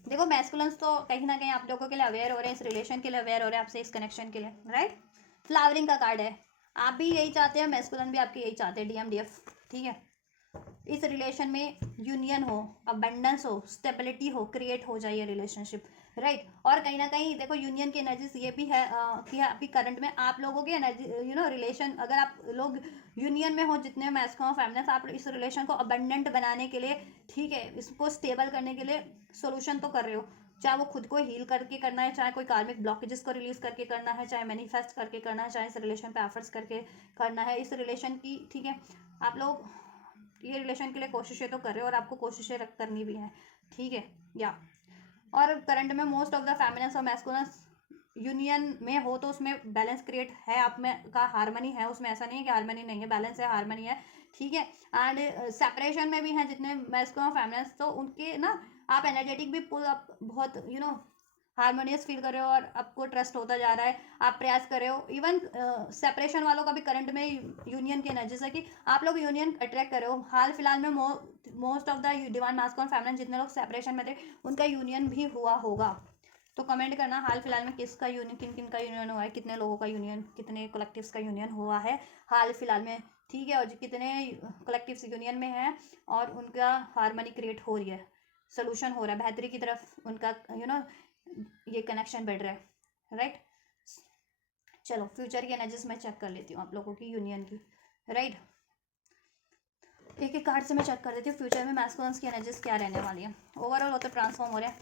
देखो, मैस्कुलिन्स तो कहीं ना कहीं आप लोगों के लिए अवेयर हो रहे हैं, इस रिलेशन के लिए अवेयर हो रहे हैं आपसे, इस कनेक्शन के लिए, राइट। फ्लावरिंग का कार्ड है, आप भी यही चाहते हैं, मैस्कुलिन भी आपके यही चाहते हैं, DMDF, ठीक है। इस रिलेशन में यूनियन हो, अबंडेंस हो, स्टेबिलिटी हो, क्रिएट हो जाए रिलेशनशिप, राइट। और कहीं ना कहीं देखो, यूनियन की एनर्जीज ये भी है कि अभी करंट में आप लोगों की एनर्जी, रिलेशन, अगर आप लोग यूनियन में हो, जितने मैस्कुलिन फेमिनिन, आप इस रिलेशन को अबंडेंट बनाने के लिए, ठीक है, इसको स्टेबल करने के लिए सोल्यूशन तो कर रहे हो, चाहे वो खुद को हील करके करना है, चाहे कोई कार्मिक ब्लॉकेजेस को रिलीज करके करना है, चाहे मैनिफेस्ट करके करना है, चाहे इस रिलेशन पे एफर्ट्स करके करना है, इस रिलेशन की, ठीक है। आप लोग ये रिलेशन के लिए कोशिशें तो कर रहे हो, और आपको कोशिशें करनी भी है, ठीक है या। और करंट में मोस्ट ऑफ द फेमिनिन्स और मैस्कुलिन्स यूनियन में हो तो उसमें बैलेंस क्रिएट है, आप में का हारमनी है उसमें, ऐसा नहीं है कि हारमनी नहीं है, बैलेंस है, हारमनी है, ठीक है। एंड सेपरेशन में भी हैं जितने मैस्कुलिन और फेमिनिन, तो उनके ना आप एनर्जेटिक भी पुल आप बहुत हारमोनियस फील कर रहे हो और आपको ट्रस्ट होता जा रहा है, आप प्रयास कर रहे हो। इवन सेपरेशन वालों का भी करंट में यूनियन की एनर्जी है कि आप लोग यूनियन अट्रैक्ट कर रहे हो। हाल फिलहाल में most of the divine masculine और फेमिनिन जितने लोग सेपरेशन में थे उनका यूनियन भी हुआ होगा। तो कमेंट करना हाल फिलहाल में किसका यूनियन, किन किन का यूनियन हुआ है, कितने लोगों का यूनियन, कितने कलेक्टिव्स का यूनियन हुआ है हाल फिलहाल में, ठीक है। और कितने कलेक्टिव्स यूनियन में हैं और उनका हारमनी क्रिएट हो रही है, सोल्यूशन हो रहा है, बेहतरी की तरफ उनका ये कनेक्शन बढ़ रहा है, राइट। चलो फ्यूचर की एनर्जीज मैं चेक कर लेती हूँ आप लोगों की यूनियन की, राइट। एक एक कार्ड से मैं चेक कर देती हूँ फ्यूचर में मैस्कुलिन्स की एनर्जीज क्या रहने वाली है। ओवरऑल वो तो ट्रांसफॉर्म हो रहे हैं,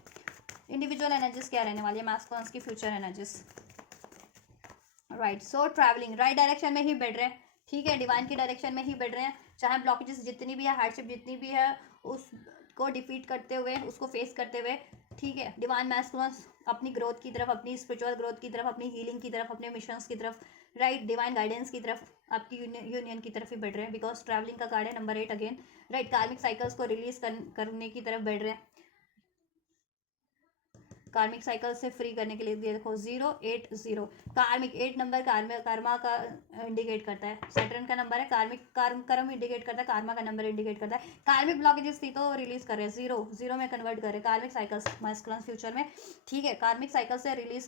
इंडिविजुअल एनर्जीज क्या रहने वाली है मैस्कुलिन्स की फ्यूचर एनर्जीज, राइट। सो ट्रैवलिंग राइट डायरेक्शन में ही बढ़ रहे हैं, ठीक है, डिवाइन की डायरेक्शन में ही बढ़ रहे हैं। चाहे ब्लॉकेजेस जितनी भी है, हार्डशिप जितनी भी है, उसको डिफीट करते हुए, उसको फेस करते हुए, ठीक है, डिवाइन मैस्कुलिन्स अपनी ग्रोथ की तरफ, अपनी स्पिरिचुअल ग्रोथ की तरफ, अपनी हीलिंग की तरफ, अपने मिशंस की तरफ, राइट, डिवाइन गाइडेंस की तरफ, आपकी यूनियन की तरफ ही बढ़ रहे हैं। बिकॉज ट्रैवलिंग का कार्ड है नंबर 8 अगेन, राइट। कार्मिक साइकिल्स को रिलीज करने की तरफ बढ़ रहे हैं, कार्मिक साइकिल से फ्री करने के लिए। देखो 080 कार्मिक 8 नंबर कर्मा का इंडिकेट करता है, सैटर्न का नंबर है, कार्मिक कर्म इंडिकेट करता है, कार्मा का नंबर इंडिकेट करता है। कार्मिक ब्लॉकेजेस थी तो रिलीज कर रहे हैं, जीरो में कन्वर्ट कर रहे हैं कार्मिक साइकिल्स मैस्कुलिन फ्यूचर में, ठीक है। कार्मिक साइकिल से रिलीज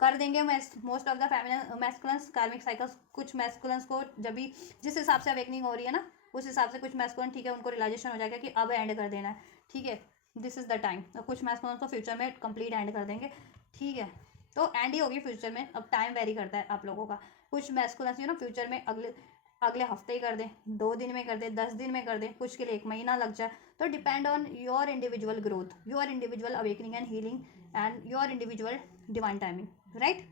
कर देंगे most of the feminine masculines कार्मिक साइकिल्स। कुछ मैस्कुलिन्स को जब भी जिस हिसाब से अवेकनिंग हो रही है ना, उस हिसाब से कुछ मैस्कुलिन, ठीक है, उनको रियलाइजेशन हो जाएगा कि अब एंड कर देना है, ठीक है, दिस इज द टाइम। अब कुछ मैस्कुलिन्स को फ्यूचर में कंप्लीट एंड कर देंगे, ठीक है, तो एंड ही होगी फ्यूचर में। अब टाइम वेरी करता है आप लोगों का, कुछ मैस्कुलिन्स फ्यूचर में अगले हफ्ते ही कर दें, 2 दिन में कर दें, 10 दिन में कर दें, कुछ के लिए 1 महीना लग जाए, तो depend on your individual growth, your individual awakening and healing and your individual divine timing, right.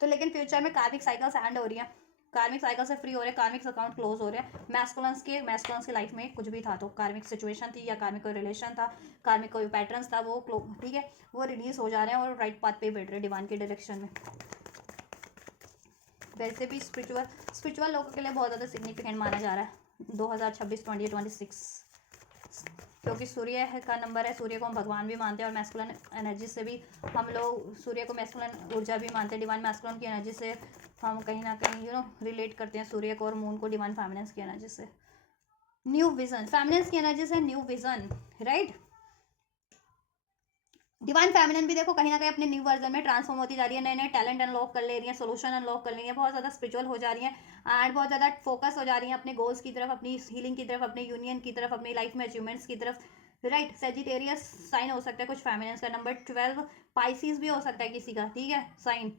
तो लेकिन फ्यूचर में कार्मिक साइकिल्स एंड हो रही है, कार्मिक साइकिल से फ्री हो रहे हैं, कार्मिक अकाउंट क्लोज हो रहे हैं। मैस्कुलिन्स की लाइफ में कुछ भी था तो कार्मिक सिचुएशन थी या कार्मिक कोई रिलेशन था, कार्मिक कोई पैटर्न्स था, वो ठीक है, वो रिलीज हो जा रहे हैं और राइट पाथ पे बैठ रहे हैं डिवाइन के डायरेक्शन में। वैसे भी स्पिरिचुअल लोगों के लिए बहुत ज़्यादा सिग्निफिकेंट माना जा रहा है 2026 2026, क्योंकि सूर्य का नंबर है, सूर्य को हम भगवान भी मानते हैं और मैस्कुलिन एनर्जी से भी हम लोग सूर्य को मैस्कुलिन ऊर्जा भी मानते हैं, डिवाइन मैस्कुलिन की एनर्जी से हम कहीं ना कहीं रिलेट करते हैं सूर्य को, और मून को डिवाइन फेमिनिन्स की एनर्जी से। न्यू विजन फेमिनिन्स की एनर्जी से new vision, right. Divine feminine भी देखो कहीं ना कहीं अपने न्यू वर्जन में ट्रांसफॉर्म होती जा रही है, नए नए टैलेंट अनलॉक कर ले रही है, सोल्यूशन अनलॉक कर ले रही है, बहुत ज़्यादा स्पिरिचुअल हो जा रही है एंड बहुत ज़्यादा फोकस हो जा रही है अपने गोल्स की तरफ, अपनी हीलिंग की तरफ, अपने यूनियन की तरफ, अपनी लाइफ में अचीवमेंट्स की तरफ, राइट। सेजिटेरियस साइन हो सकता है कुछ फेमिनिन्स का, नंबर 12 पाइसिस भी हो सकता है किसी का, ठीक है, साइन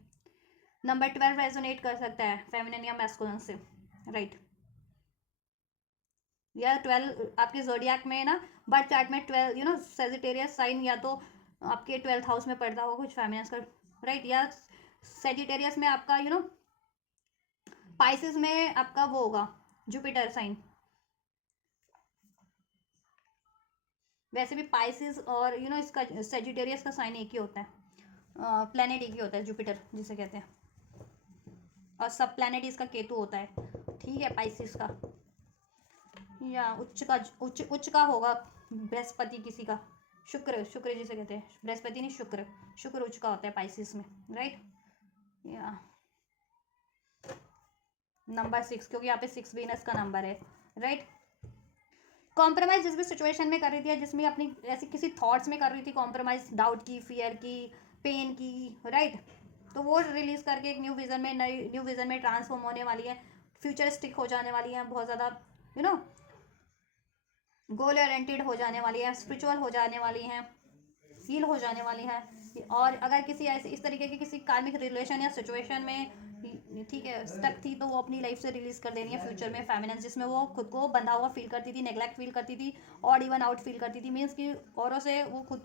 नंबर 12 रेजोनेट कर सकता है फेमिनिन या मैस्कुलिन से, राइट। या 12 आपके जोडियाक में ना बर्थ चार्ट में 12 सेजिटेरियस साइन या तो आपके 12th हाउस में पड़ता होगा कुछ फेमिनिन्स का, राइट। या सेजिटेरियस में आपका पाइसिस में आपका वो होगा जुपिटर साइन। वैसे भी पाइसिस और इसका सेजिटेरियस का साइन एक ही होता है, प्लेनेट एक ही होता है, जुपिटर जिसे कहते हैं, और सब प्लेनेट इसका केतु होता है, ठीक है, पाइसिस का। या उच्च का होगा बृहस्पति किसी का, शुक्र जिसे कहते हैं, बृहस्पति नहीं, शुक्र उच्च का होता है पाइसिस में, राइट। या नंबर 6 क्योंकि यहाँ पे 6 वीनस का नंबर है, राइट। कॉम्प्रोमाइज जिस भी सिचुएशन में कर रही थी, जिसमें अपनी ऐसी किसी थॉट्स में कर रही थी कॉम्प्रोमाइज, डाउट की, फियर की, पेन की, राइट, तो वो रिलीज करके एक न्यू विजन में ट्रांसफॉर्म होने वाली है, फ्यूचरिस्टिक हो जाने वाली है, बहुत ज़्यादा गोल ओरिएंटेड हो जाने वाली है, स्पिरिचुअल हो जाने वाली हैं, हील हो जाने वाली है। और अगर किसी ऐसे इस तरीके की किसी कार्मिक रिलेशन या सिचुएशन में, ठीक है, स्टक थी, तो वो अपनी लाइफ से रिलीज कर देनी है फ्यूचर में फेमिनिन, जिसमें वो खुद को बंधा हुआ फील करती थी, नेग्लेक्ट फील करती थी, और इवन आउट फील करती थी, मीन्स कि औरों से वो खुद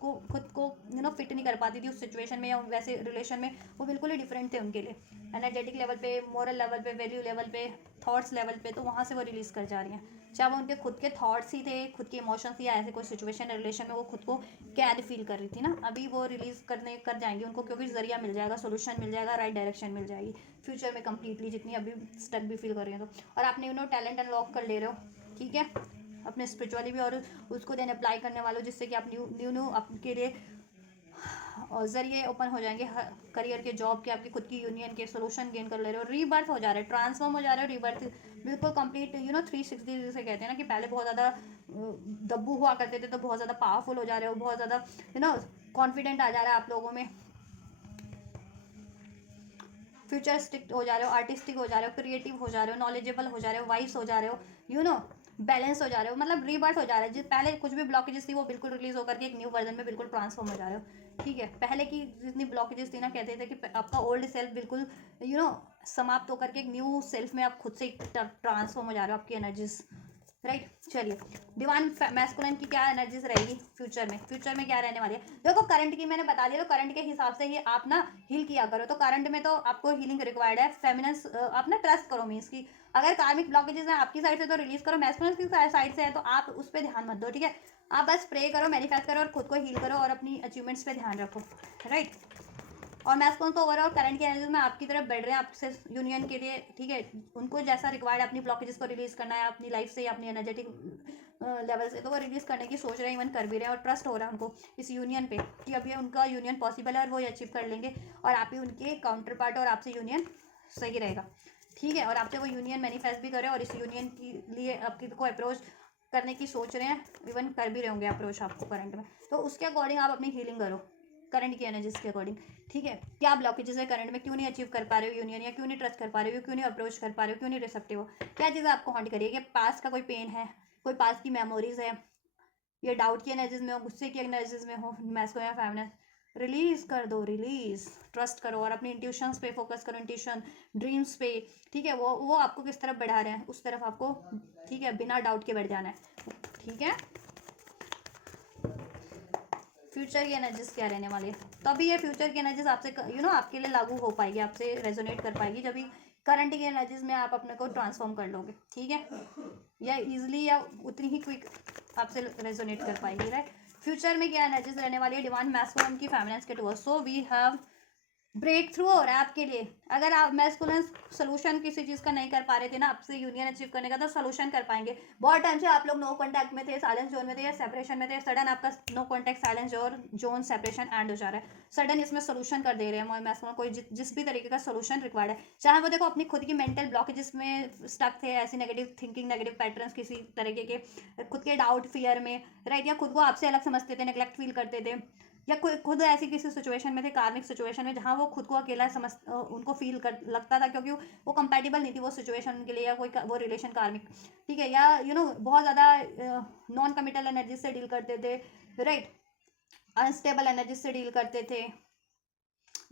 को फिट नहीं कर पाती थी उस सिचुएशन में या वैसे रिलेशन में, वो बिल्कुल ही डिफरेंट थे उनके लिए, एनर्जेटिक लेवल पे, मोरल लेवल पे, वैल्यू लेवल पे, थॉट्स लेवल पे, तो वहाँ से वो रिलीज कर जा रही हैं। चाहे वो उनके खुद के थॉट्स ही थे, खुद के इमोशंस या ऐसे कोई सिचुएशन रिलेशन में वो खुद को कैद फील कर रही थी ना, अभी वो रिलीज कर जाएंगी उनको, क्योंकि जरिया मिल जाएगा, सोल्यूशन मिल जाएगा, राइट डायरेक्शन मिल जाएगी फ्यूचर में कंप्लीटली, जितनी अभी स्टक भी फील कर रही है तो। और आपने टैलेंट अनलॉक कर ले रहे हो, ठीक है, अपने स्पिरिचुअली भी, और उसको देन अप्लाई करने वालों, जिससे कि आप न्यू आपके लिए और जरिए ओपन हो जाएंगे करियर के, जॉब के, आपकी खुद की यूनियन के, सोल्यूशन गेन कर ले रहे हो, रीबर्थ हो जा रहे हो, ट्रांसफॉर्म हो जा रहे हो, रीबर्थ बिल्कुल कंप्लीट 360 जिसे कहते हैं ना, कि पहले बहुत ज़्यादा दब्बू हुआ करते थे तो बहुत ज़्यादा पावरफुल हो जा रहे हो, बहुत ज़्यादा कॉन्फिडेंट आ जा रहा है आप लोगों में, फ्यूचरिस्टिक हो जा रहे हो, आर्टिस्टिक हो जा रहे हो, क्रिएटिव हो जा रहे हो, नॉलेजेबल हो जा रहे हो, वाइस हो जा रहे हो, बैलेंस हो जा रहे हो, मतलब रीबर्थ हो जा रहा है। जिस पहले कुछ भी ब्लॉकेजेस थी वो बिल्कुल रिलीज होकर के एक न्यू वर्जन में बिल्कुल ट्रांसफॉर्म हो जा रहे हो, ठीक है। पहले की जितनी ब्लॉकेजेस थी ना, कहते थे कि आपका ओल्ड सेल्फ बिल्कुल समाप्त होकर के एक न्यू सेल्फ में आप खुद से ट्रांसफॉर्म हो जा रहे हो, आपकी एनर्जीज, राइट। चलिए, डिवाइन मैस्कुलिन की क्या एनर्जीज रहेगी फ्यूचर में क्या रहने वाली है। देखो करंट की मैंने बता दिया, तो करंट के हिसाब से ही आप ना हील किया करो। तो करंट में तो आपको हीलिंग रिक्वायर्ड है, फेमिनेंस आप ना ट्रस्ट करो, मीन्स की अगर कार्मिक ब्लॉकेजेस हैं आपकी साइड से तो रिलीज करो, मैस्कुलिन की साइड से है तो आप उस पर ध्यान मत दो, ठीक है। आप बस प्रे करो, मैनिफेस्ट करो और खुद को हील करो और अपनी अचीवमेंट्स पे ध्यान रखो, राइट। और मैस्कुलिन तो ओवरऑल करंट की एनर्जी में आपकी तरफ बढ़ रहे हैं, आपसे यूनियन के लिए, ठीक है। उनको जैसा रिक्वायर्ड है अपनी ब्लॉकेजेस को रिलीज करना है अपनी लाइफ से या अपनी एनर्जेटिक लेवल से, तो वो रिलीज करने की सोच रहे हैं, इवन कर भी रहे हैं, और ट्रस्ट हो रहा है उनको इस यूनियन पे कि अभी उनका यूनियन पॉसिबल है और वो ये अचीव कर लेंगे, और आप ही उनके काउंटर पार्ट और आपसे यूनियन सही रहेगा, ठीक है। और आपसे वो यूनियन मैनिफेस्ट भी करें और इस यूनियन के लिए आपकी को अप्रोच करने की सोच रहे हैं, इवन कर भी रहे होंगे अप्रोच आपको करंट में, तो उसके अकॉर्डिंग आप अपनी हीलिंग करो करंट की एनर्जीज के अकॉर्डिंग, ठीक है। क्या ब्लॉकेजेस है करंट में, क्यों नहीं अचीव कर पा रहे हो यूनियन, या क्यों नहीं ट्रस्ट कर पा रहे हो, क्यों नहीं अप्रोच कर पा रहे हो, क्यों नहीं रिसेप्टिव हो, क्या चीज़ें आपको हॉन्ट करिए, कि पास्ट का कोई पेन है, कोई पास्ट की मेमोरीज है, या डाउट की एनर्जीज में हो, गुस्से की एनर्जीज में हो, मैस्को या फेमिनिन, रिलीज कर दो, रिलीज, ट्रस्ट करो और अपनी इंट्यूशंस पे फोकस करो, इंट्यूशन, ड्रीम्स पे, ठीक है। वो आपको किस तरफ बढ़ा रहे हैं उस तरफ आपको, ठीक है, बिना डाउट के बढ़ जाना है, ठीक है। फ्यूचर की एनर्जीज क्या रहने वाली है, तो अभी ये फ्यूचर की एनर्जीज आपसे आपके लिए लागू हो पाएगी, आपसे रेजोनेट कर पाएगी जब भी करंट की एनर्जीज में आप अपने को ट्रांसफॉर्म कर लोगे, ठीक है, या इजीली या उतनी ही क्विक आपसे रेजोनेट कर पाएगी, राइट। फ्यूचर में क्या एनर्जीज रहने वाली है, डिवाइन मैस्कुलिन की फेमिनिन के towards, so we have breakthrough हो रहा है आपके लिए। अगर आप मैस्कुलिन सोल्यूशन किसी चीज़ का नहीं कर पा रहे थे ना आपसे यूनियन अचीव करने का, तो सोल्यूशन कर पाएंगे। बहुत टाइम से आप लोग नो कॉन्टैक्ट में थे, साइलेंस जोन में थे या सेपरेशन में थे, सडन आपका no contact, silence zone separation end हो जा रहा है, सडन इसमें सोल्यूशन कर दे रहे हैं मैस्कुलिन, कोई जिस भी तरीके का सोल्यूशन रिक्वायर्ड है, चाहे वो देखो अपनी खुद की मेंटल ब्लॉकेजेस में स्टक थे, ऐसी नेगेटिव थिंकिंग, नेगेटिव पैटर्न्स, किसी तरीके के खुद के डाउट फियर में, राइट, या खुद को आपसे अलग समझते थे, नेग्लेक्ट फील करते थे, या खुद ऐसी किसी सिचुएशन में थे, कार्मिक सिचुएशन में, जहाँ वो खुद को अकेला समझ उनको फील कर लगता था, क्योंकि वो कंपैटिबल नहीं थी वो सिचुएशन उनके लिए, या कोई वो रिलेशन कार्मिक, ठीक है, या बहुत ज़्यादा नॉन कमिटल एनर्जी से डील करते थे, राइट, अनस्टेबल एनर्जी से डील करते थे,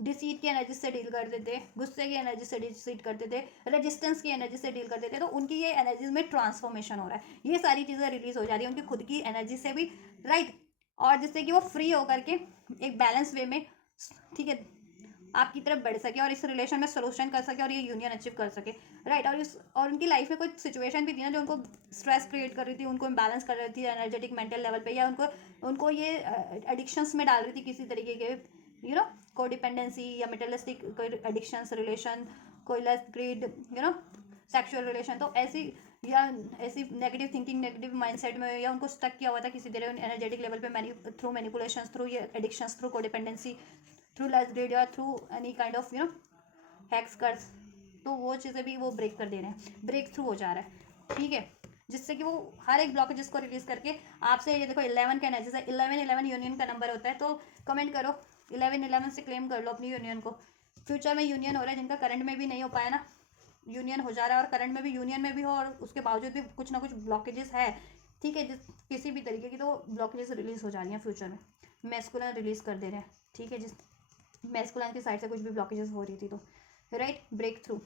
डिसीट की एनर्जी से डील करते थे, गुस्से की एनर्जी से डिसीट करते थे, रेजिस्टेंस की एनर्जी से डील करते थे, तो उनकी ये एनर्जीज में ट्रांसफॉर्मेशन हो रहा है, ये सारी चीज़ें रिलीज हो जा रही है उनकी खुद की एनर्जी से भी, राइट, और जिससे कि वो फ्री होकर के एक बैलेंस वे में, ठीक है, आपकी तरफ बढ़ सके और इस रिलेशन में सोल्यूशन कर सके और ये यूनियन अचीव कर सके, राइट। और उनकी लाइफ में कोई सिचुएशन भी थी ना जो उनको स्ट्रेस क्रिएट कर रही थी, उनको इम्बैलेंस कर रही थी एनर्जेटिक मेंटल लेवल पे, या उनको ये एडिक्शंस में डाल रही थी किसी तरीके के, को डिपेंडेंसी या मेटलिस्टिक कोई एडिक्शंस रिलेशन, कोई लेस ग्रीड, सेक्सुअल रिलेशन, तो ऐसी नेगेटिव थिंकिंग, नेगेटिव माइंडसेट में, या उनको स्टक किया हुआ था किसी तरह एनर्जेटिक लेवल पे, थ्रू मैनिपुलेशंस, थ्रू ये addictions, through codependency, through less grade, या through any kind of hex curse, तो वो चीज़ें भी वो ब्रेक कर दे रहे हैं, ब्रेक थ्रू हो जा रहा है, ठीक है, जिससे कि वो हर एक ब्लॉकेजेस को रिलीज करके आपसे, ये देखो 11 का एनर्जीज है, 11 यूनियन का नंबर होता है, तो कमेंट करो 11 से क्लेम कर लो अपनी यूनियन को। फ्यूचर में यूनियन हो रहा है जिनका करंट में भी नहीं हो पाया ना, यूनियन हो जा रहा है, और करंट में भी यूनियन में भी हो और उसके बावजूद भी कुछ ना कुछ ब्लॉकेजेस है, ठीक है, किसी भी तरीके की, तो ब्लॉकेजेस रिलीज हो जा रही हैं फ्यूचर में, मैस्कुलिन रिलीज कर दे रहे हैं, ठीक है, जिस मैस्कुलिन की साइड से कुछ भी ब्लॉकेजेस हो रही थी तो, right, breakthrough,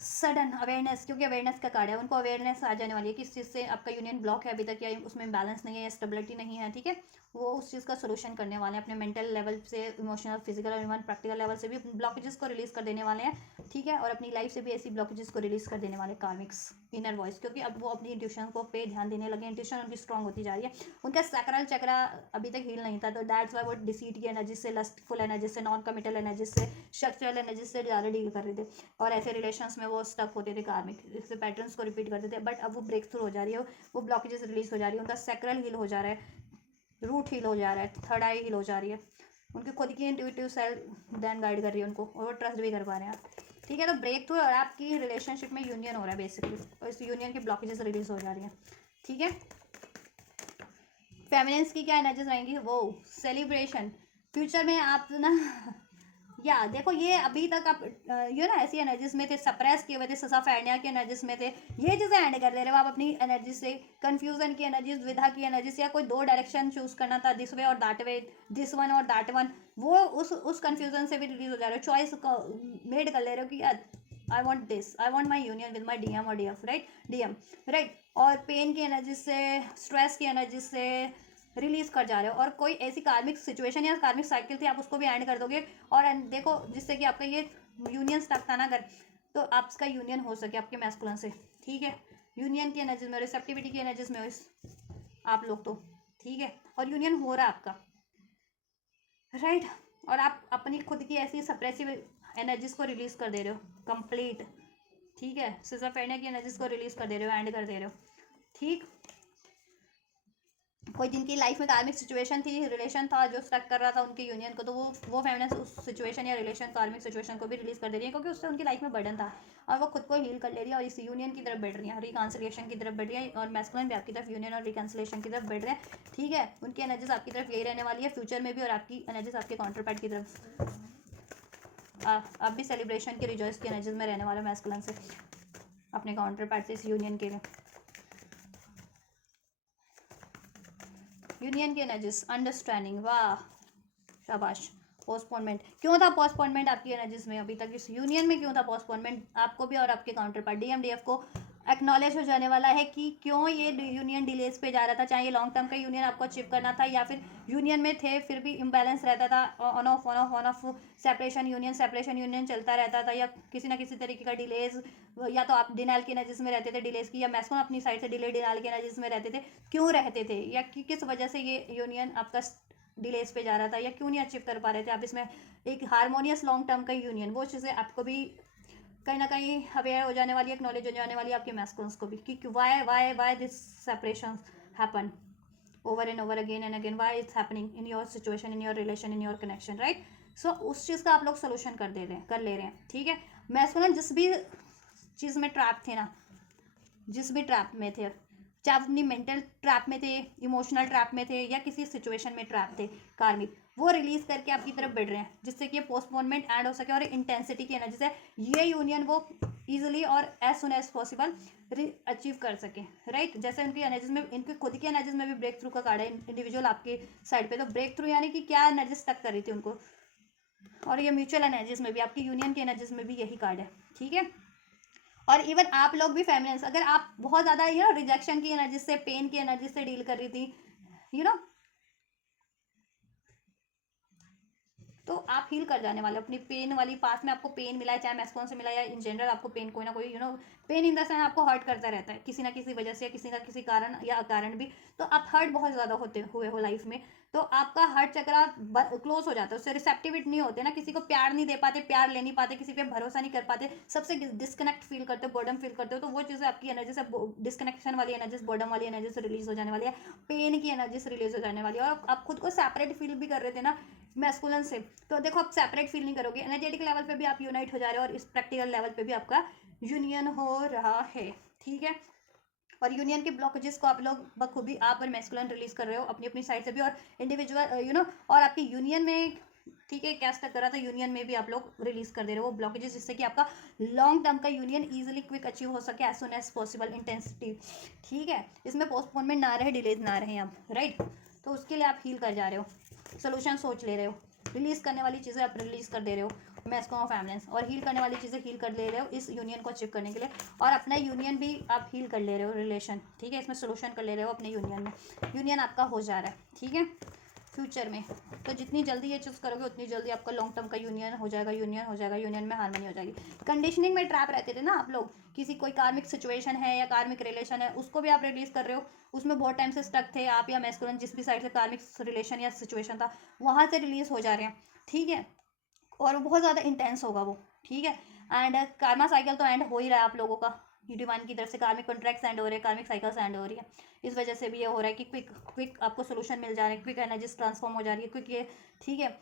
sudden awareness, क्योंकि अवेयरनेस का कार्ड है, उनको अवेयरनेस आ जाने वाली है कि इस चीज़ से आपका यूनियन ब्लॉक है अभी तक, या उसमें बैलेंस नहीं है या स्टेबिलिटी नहीं है, ठीक है। वो उस चीज़ का सोल्यूशन करने वाले हैं, अपने मेंटल लेवल से, इमोशनल, फिजिकल और इवन प्रैक्टिकल लेवल से भी ब्लॉकेजेस को रिलीज कर देने वाले हैं, ठीक है। और अपनी लाइफ से भी ऐसी ब्लॉकेजेस को रिलीज कर देने वाले कार्मिक्स इनर वॉइस, क्योंकि अब वो अपनी इंट्यूशन को पे ध्यान देने लगे, इंट्यूशन उनकी स्ट्रॉन्ग होती जा रही है। उनका सैक्रल चक्रा अभी तक हील नहीं था, तो दैट्स वाई वो डिसीट की एनर्जी से, लस्टफुल एनर्जी से, नॉन कमिटल एनर्जी से, सेक्सुअल एनर्जी से ज़्यादा डील कर रहे थे, और ऐसे रिलेशंस में वो स्टक होते थे कार्मिक, इससे पैटर्न्स को रिपीट करते थे। बट अब वो ब्रेक थ्रू हो जा रही है, वो ब्लॉकेजेस रिलीज हो जा रही है, उनका सैक्रल हील हो जा रहा है, रूट हील हो जा रहा है, थर्ड आई हील हो जा रही है, उनकी खुद की इंट्यूटिव सेल्फ देन गाइड कर रही है उनको, और वो ट्रस्ट भी कर पा रहे हैं, ठीक है। तो ब्रेक थ्रू और आपकी रिलेशनशिप में यूनियन हो रहा है बेसिकली, और इस यूनियन की ब्लॉकेजेस रिलीज हो जा रही हैं, ठीक है। फेमिनिन्स की क्या एनर्जीज रहेंगी, वो सेलिब्रेशन, फ्यूचर में आप ना या देखो, ये अभी तक आप यू ना ऐसी एनर्जीज में थे, सप्रेस किए हुए थे, ससाफेरनिया की एनर्जीज में थे, ये चीज़ें एंड कर दे रहे हो आप अपनी एनर्जी से, कंफ्यूजन की एनर्जीज, द्विधा की एनर्जीज, या कोई दो डायरेक्शन चूज करना था, दिस वे और दैट वे, दिस वन और दैट वन, वो उस कंफ्यूजन से भी रिलीज हो जा रहे हो, चॉइस मेड कर ले रहे हो कि I want this, I want my union with my DM और डीएफ, राइट, डीएम, राइट। और पेन की एनर्जी से, स्ट्रेस की एनर्जी से रिलीज कर जा रहे हो, और कोई ऐसी कार्मिक सिचुएशन या कार्मिक साइकिल थी, आप उसको भी एंड कर दोगे, और देखो जिससे कि आपका ये यूनियन स्टक था ना अगर, तो आपका यूनियन हो सके आपके मैस्कुलिन से, ठीक है। यूनियन की एनर्जीज में, रिसेप्टिविटी की एनर्जीज में इस आप लोग तो, ठीक है, और यूनियन हो रहा है आपका, राइट। और आप अपनी खुद की ऐसी सप्रेसिव एनर्जीज को रिलीज कर दे रहे हो कंप्लीट, ठीक है। सिज़ोफ्रेनिया की एनर्जीज को रिलीज कर दे रहे हो, एंड कर दे रहे हो, ठीक। कोई जिनकी लाइफ में कार्मिक सिचुएशन थी, रिलेशन था जो स्टक कर रहा था उनके यूनियन को, तो वो फेमिनिन्स उस सिचुएशन या रिलेशन, कार्मिक सिचुएशन को भी रिलीज कर दे रही है, क्योंकि उससे उनकी लाइफ में बर्डन था, और वो खुद को हील कर ले रही है, और इस यूनियन की तरफ बढ़ रही है, रिकॉन्सिलिएशन की तरफ बढ़ रही है, और मैस्कुलिन भी आपकी तरफ यूनियन और रिकॉन्सिलिएशन की तरफ बढ़ रहे हैं, ठीक है। उनकी एनर्जीज आपकी तरफ यही रहने वाली है फ्यूचर में भी, और आपकी एनर्जीज आपके काउंटर पार्ट की तरफ, आप भी सेलिब्रेशन की, रिजॉइस की एनर्जीज में रहने वाले मैस्कुलिन से, अपने काउंटर पार्ट से, इस यूनियन के लिए। यूनियन की एनर्जीज, अंडरस्टैंडिंग, वाह शाबाश। पोस्टपोनमेंट, क्यों था पोस्टपोनमेंट आपकी एनर्जीज में अभी तक, इस यूनियन में क्यों था पोस्टपोनमेंट, आपको भी और आपके काउंटर पार्ट डीएमडीएफ को एक्नॉलेज हो जाने वाला है कि क्यों ये यूनियन डिलेज पे जा रहा था, चाहे ये लॉन्ग टर्म का यूनियन आपको अचीव करना था, या फिर यूनियन में थे फिर भी इम्बैलेंस रहता था, on off on off on off, separation union चलता रहता था, या किसी ना किसी तरीके का डिलेज, या तो आप डिनाइल की एनर्जीज में रहते थे डिलेज की, या मैस्कुलिन अपनी साइड से डिले डिनाइल की एनर्जीज में रहते थे, क्यों रहते थे, या किस वजह से ये यूनियन आपका डिलेज पे जा रहा था, या क्यों नहीं अचीव कर पा रहे थे आप इसमें एक हारमोनियस लॉन्ग टर्म का यूनियन, वो चीज़ें आपको भी कहीं ना कहीं अवेयर हो जाने वाली है, नॉलेज हो जाने वाली है आपके मैस्कुलिन्स को भी, कि why this separation happen over and over again and again, why it's happening in your situation, in your relation, in your connection, right. So उस चीज़ का आप लोग सोल्यूशन कर ले रहे हैं, ठीक है। मैस्कुलिन जिस भी चीज़ में ट्रैप थे ना, जिस भी ट्रैप में थे, चाहे आप अपनी मेंटल ट्रैप में थे, इमोशनल ट्रैप में थे, या किसी सिचुएशन में ट्रैप थे कार्मिक, वो रिलीज करके आपकी तरफ बढ़ रहे हैं, जिससे कि ये पोस्टपोनमेंट एंड हो सके, और इंटेंसिटी की एनर्जी से ये यूनियन वो इजीली और as soon as possible achieve कर सके, राइट। जैसे उनकी एनर्जीज में, इनकी खुद की एनर्जीज में भी ब्रेक थ्रू का कार्ड है इंडिविजुअल आपके साइड पे, तो ब्रेक थ्रू यानी कि क्या एनर्जी स्टक कर रही थी उनको, और ये म्यूचुअल एनर्जीज में भी, आपकी यूनियन की एनर्जीज में भी यही कार्ड है, ठीक है। और इवन आप लोग भी फेमिनिन्स, अगर आप बहुत ज़्यादा रिजेक्शन की एनर्जी से, पेन की एनर्जी से डील कर रही थी, यू नो तो आप हील कर जाने वाले अपनी पेन वाली पास में, आपको पेन मिला है, चाहे मैस्कुलिन से मिला, या इन जनरल आपको पेन कोई ना कोई पेन इन द सेंस आपको हर्ट करता रहता है किसी ना किसी वजह से, या किसी ना किसी कारण या अकारण भी, तो आप हर्ट बहुत ज़्यादा होते हुए हो लाइफ में, तो आपका हर्ट चक्रा क्लोज हो जाता है, उससे रिसेप्टिविटी नहीं होते ना, किसी को प्यार नहीं दे पाते, प्यार ले नहीं पाते, किसी पे भरोसा नहीं कर पाते, सबसे डिस्कनेक्ट फील करते हो, बोर्डम फील करते हो, तो वो चीज़ें आपकी एनर्जी से, डिस्कनेक्शन वाली एनर्जी, बोर्डम वाली एनर्जी से रिलीज हो जाने वाली है, पेन की एनर्जी से रिलीज हो जाने वाली है, और आप खुद को सेपरेट फील भी कर रहे थे ना मैस्कुलिन से, तो देखो आप सेपरेट फील नहीं करोगे, एनर्जेटिक लेवल पे भी आप यूनाइट हो जा रहे हो, और इस प्रैक्टिकल लेवल पे भी आपका यूनियन हो रहा है, ठीक है। और यूनियन के ब्लॉकेजेस को आप लोग बखूबी, आप और मैस्कुलिन रिलीज कर रहे हो अपनी अपनी साइड से भी, और इंडिविजुअल और आपकी यूनियन में, ठीक है, क्या स्टक कर रहा था यूनियन में भी आप लोग रिलीज कर दे रहे हो वो ब्लॉकेजेस, जिससे कि आपका लॉन्ग टर्म का यूनियन इजीली क्विक अचीव हो सके, as soon as possible intensity, ठीक है। इसमें पोस्टपोनमेंट ना रहे, डिलेज ना रहे आप, राइट। तो उसके लिए आप हील कर जा रहे हो, सोल्यूशन सोच ले रहे हो, रिलीज करने वाली चीज़ें आप रिलीज कर दे रहे हो, मैस्कुलिन और फेमिनिन, और हील करने वाली चीज़ें हील कर ले रहे हो इस यूनियन को अचीव करने के लिए, और अपना यूनियन भी आप हील कर ले रहे हो, रिलेशन, ठीक है, इसमें सोल्यूशन कर ले रहे हो अपने यूनियन में, यूनियन आपका हो जा रहा है, ठीक है, फ्यूचर में। तो जितनी जल्दी ये चीज़ करोगे उतनी जल्दी आपका लॉन्ग टर्म का यूनियन हो जाएगा, यूनियन हो जाएगा, यूनियन में हार्मनी हो जाएगी। कंडीशनिंग में ट्रैप रहते थे ना आप लोग, किसी कोई कार्मिक सिचुएशन है या कार्मिक रिलेशन है, उसको भी आप रिलीज कर रहे हो, उसमें बहुत टाइम से स्टक थे आप या मैस्कुलिन, जिस भी साइड से कार्मिक रिलेशन या सिचुएशन था वहाँ से रिलीज हो जा रहे हैं, ठीक है, और बहुत ज़्यादा इंटेंस होगा वो, ठीक है। एंड कार्मा साइकिल तो एंड हो ही रहा है आप लोगों का, डिवाइन की तरफ से कार्मिक कॉन्ट्रैक्ट्स एंड हो रहे हैं, कार्मिक साइकिल्स एंड हो रही है, इस वजह से भी ये हो रहा है कि क्विक क्विक आपको सोल्यूशन मिल जा रहे हैं, क्विक एनर्जीज ट्रांसफॉर्म हो जा रही है, क्विक ये, ठीक है,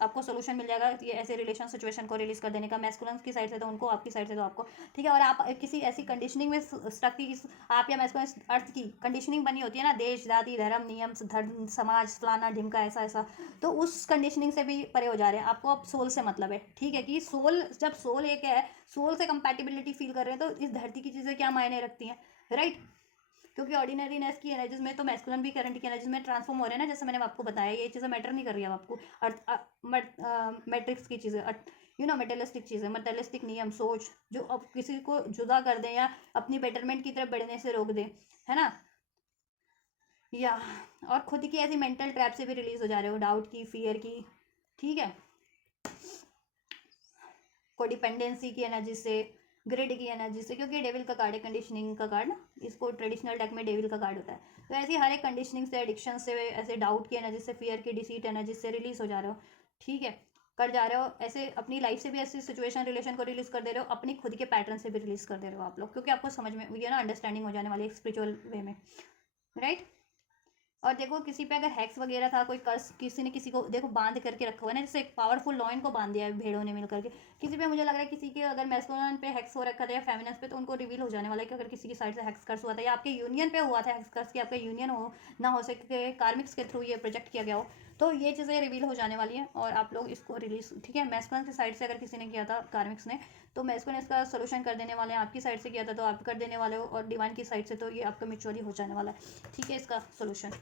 आपको सोल्यूशन मिल जाएगा ये ऐसे रिलेशन सिचुएशन को रिलीज कर देने का, मैस्कुलिन की साइड से तो उनको, आपकी साइड से तो आपको, ठीक है। और आप किसी ऐसी कंडीशनिंग में स्टक की, आप या मैस्कुलिन अर्थ की कंडीशनिंग बनी होती है ना, देश जाति धर्म नियम धर्म समाज फलाना ढिमका ऐसा ऐसा, तो उस कंडीशनिंग से भी परे हो जा रहे हैं, आपको अब सोल से मतलब है, ठीक है, कि सोल, जब सोल एक है, सोल से कंपैटिबिलिटी फील कर रहे हैं, तो इस धरती की चीज़ें क्या मायने रखती हैं, राइट, क्योंकि ऑर्डिनरीनेस की एनर्जीज में तो मैस्कुलिन भी करंट की एनर्जीज में ट्रांसफॉर्म हो रहे हैं ना, जैसे मैंने आपको बताया, ये चीज़ें मैटर नहीं कर रही है अब आपको, मैट्रिक्स की चीज़ें, मटेरियलिस्टिक चीज़ें, मटेरियलिस्टिक नियम सोच जो अब किसी को जुदा कर दें या अपनी बेटरमेंट की तरफ बढ़ने से रोक दें, है ना, या और खुद की ऐसी मेंटल ट्रैप से भी रिलीज हो जा रहे हो, डाउट की, फियर की, ठीक है, कोडिपेंडेंसी की एनर्जी से, ग्रिड की एनर्जी से, क्योंकि डेविल का कार्ड है, कंडीशनिंग का कार्ड ना, इसको ट्रेडिशनल डेक में डेविल का कार्ड होता है, तो ऐसी हर एक कंडीशनिंग से, एडिक्शन से, ऐसे डाउट की एनर्जी से, फियर की, डिसीट एनर्जी से रिलीज हो जा रहे हो, ठीक है, कर जा रहे हो, ऐसे अपनी लाइफ से भी ऐसी सिचुएशन रिलेशन को रिलीज कर दे रहे हो, अपनी खुद के पैटर्न से भी रिलीज कर दे रहे हो आप लोग, क्योंकि आपको समझ में ये ना अंडरस्टैंडिंग हो जाने वाली है स्पिरिचुअल वे में, राइट। और देखो किसी पे अगर हैक्स वगैरह था, कोई कर्स किसी ने किसी को देखो बांध करके रखा हुआ है ना, जैसे एक पावरफुल लॉइन को बांध दिया है भेड़ों ने मिल करके, किसी पे मुझे लग रहा है किसी के अगर मैस्कुलिन पे हैक्स हो रखा था या फेमिनिन पे, तो उनको रिवील हो जाने वाला है कि अगर किसी की साइड से हैक्स कर्स हुआ था या आपके यूनियन पे हुआ था हैक्स कर्स, की आपका यूनियन हो ना हो सके, कार्मिक्स के थ्रू ये प्रोजेक्ट किया गया हो, तो ये चीज़ें रिवील हो जाने वाली हैं और आप लोग इसको रिलीज, ठीक है, मैस्कुलिन की साइड से अगर किसी ने किया था कार्मिक्स ने, तो मैस्कुलिन इसका सोल्यूशन कर देने वाले हैं, आपकी साइड से किया था तो आप कर देने वाले हो, और डिवाइन की साइड से तो ये आपका म्यूचुअली हो जाने वाला है, ठीक है, इसका solution.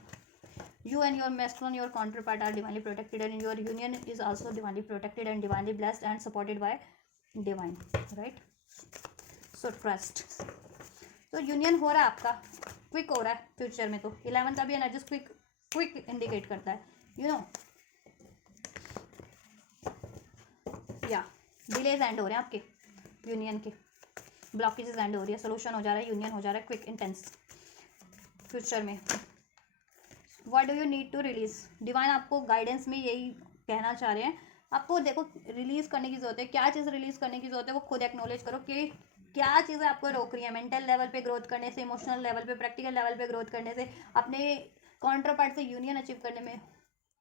You and your masculine, your counterpart are divinely protected, and your union is also divinely protected and divinely blessed and supported by divine, right? So trust. तो यूनियन हो रहा है आपका, क्विक हो रहा है फ्यूचर में, तो 11 का भी एनर्जी क्विक क्विक इंडिकेट करता है, यू नो, या डिलेज एंड हो रहे हैं आपके यूनियन के, ब्लॉकेजेस एंड हो रही है, सोल्यूशन हो जा रहा है, यूनियन हो जा रहा है क्विक इंटेंस फ्यूचर में। What do you need to release, divine आपको गाइडेंस में यही कहना चाह रहे हैं, आपको देखो रिलीज करने की जरूरत है, क्या चीज़ रिलीज करने की जरूरत है वो खुद एक्नॉलेज करो कि क्या चीज़ें आपको रोक रही है, मेंटल लेवल पे ग्रोथ करने से, इमोशनल लेवल पे, प्रैक्टिकल लेवल पे ग्रोथ करने से, अपने काउंटर पार्ट से यूनियन अचीव करने में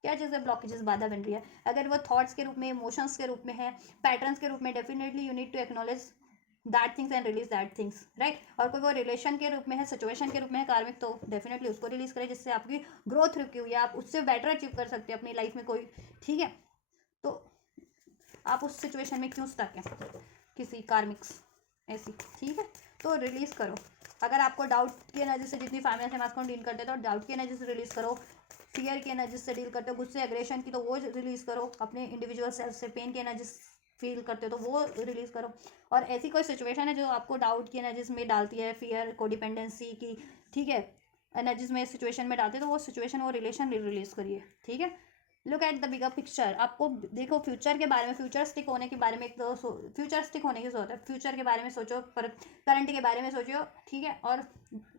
क्या चीज़ें ब्लॉकेजेस बाधा बन रही है, अगर वो थॉट्स के रूप में, इमोशंस के रूप में है, पैटर्न्स के रूप में, definitely you need to acknowledge that things and release that things, right. और कोई वो रिलेशन के रूप में है, सिचुएशन के रूप में है कार्मिक, तो डेफिनेटली उसको रिलीज करें जिससे आपकी ग्रोथ रुकी हुई है, आप उससे बेटर अचीव कर सकते हैं अपनी लाइफ में कोई, ठीक है, तो आप उस सिचुएशन में क्यों स्टक हैं किसी कार्मिक्स ऐसी, ठीक है, तो रिलीज करो। अगर आपको डाउट की एनर्जी से, जितनी फैमिली से मास्क डील करते हैं तो डाउट की एनर्जी से रिलीज करो, फियर की एनर्जी से डील करते हो, गुस्से एग्रेशन की तो वो रिलीज करो, अपने इंडिविजुअल सेल्फ से पेन की एनर्जी फील करते हो तो वो रिलीज करो, और ऐसी कोई सिचुएशन है जो आपको डाउट की एनर्जीज में डालती है, फियर को डिपेंडेंसी की, ठीक है, एनर्जीज में सिचुएशन में डालते हैं, तो वो सिचुएशन, वो रिलेशन रिलीज करिए, ठीक है। Look at the bigger picture, आपको देखो फ्यूचर के बारे में, फ्यूचरिस्टिक होने के बारे में, एक तो फ्यूचरिस्टिक होने की जरूरत है, फ्यूचर के बारे में सोचो, पर करंट के बारे में सोचो, ठीक है, और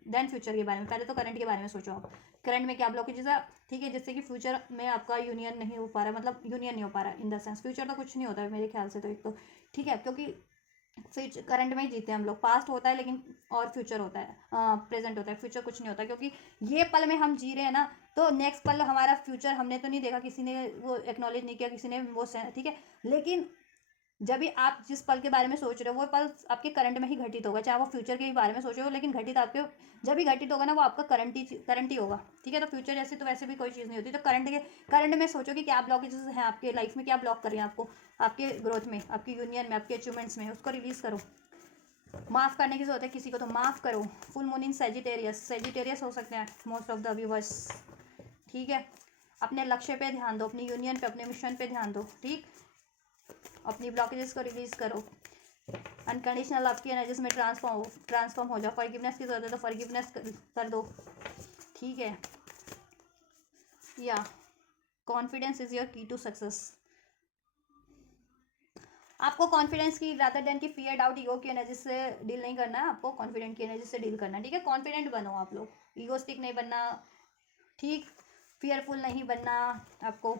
देन फ्यूचर के बारे में, पहले तो करंट के बारे में सोचो आप, करंट में क्या ब्लॉकेजेस है, ठीक है, जिससे कि फ्यूचर में आपका यूनियन नहीं हो पा रहा, मतलब यूनियन नहीं हो पा रहा इन द सेंस, फ्यूचर तो कुछ नहीं होता है मेरे ख्याल से, तो एक तो ठीक है, क्योंकि फ्यूचर करंट में ही जीते हैं हम लोग, पास्ट होता है लेकिन, और फ्यूचर होता है, प्रेजेंट होता है, फ्यूचर कुछ नहीं होता, क्योंकि ये पल में हम जी रहे हैं ना, तो नेक्स्ट पल हमारा फ्यूचर हमने तो नहीं देखा, किसी ने वो एक्नॉलेज नहीं किया, किसी ने वो, ठीक है, लेकिन जब भी आप जिस पल के बारे में सोच रहे हो वो पल आपके करंट में ही घटित होगा, चाहे वो फ्यूचर के बारे में सोच रहे हो, लेकिन घटित आपके जब भी घटित होगा ना वो आपका करंट ही होगा, ठीक है, तो फ्यूचर जैसे तो वैसे भी कोई चीज़ नहीं होती, तो करंट में सोचो कि क्या ब्लॉकेजेस हैं आपके लाइफ में, क्या ब्लॉक कर रहे हैं आपको, आपके ग्रोथ में, आपकी यूनियन में, आपके अचीवमेंट्स में, उसको रिलीज करो। माफ़ करने की जरूरत है किसी को तो माफ़ करो। फुल मून इन सेजिटेरियस हो सकते हैं मोस्ट ऑफ द व्यूवर्स, ठीक है, अपने लक्ष्य पे ध्यान दो, अपनी यूनियन पे, अपने मिशन पे ध्यान दो, ठीक, अपनी ब्लॉकेजेस को रिलीज करो, अनकंडीशनल आपकी एनर्जीज में ट्रांसफॉर्म हो जाओ। फॉरगिवनेस की जरूरत है तो फॉरगिवनेस कर दो, ठीक है। या कॉन्फिडेंस इज योर की टू सक्सेस। आपको कॉन्फिडेंस की रादर देन की फियर डाउट ईगो की एनर्जी से डील नहीं करना है, आपको कॉन्फिडेंट की एनर्जी से डील करना है, ठीक है। कॉन्फिडेंट बनो आप लोग, ईगोस्टिक नहीं बनना, ठीक। फियरफुल नहीं बनना आपको,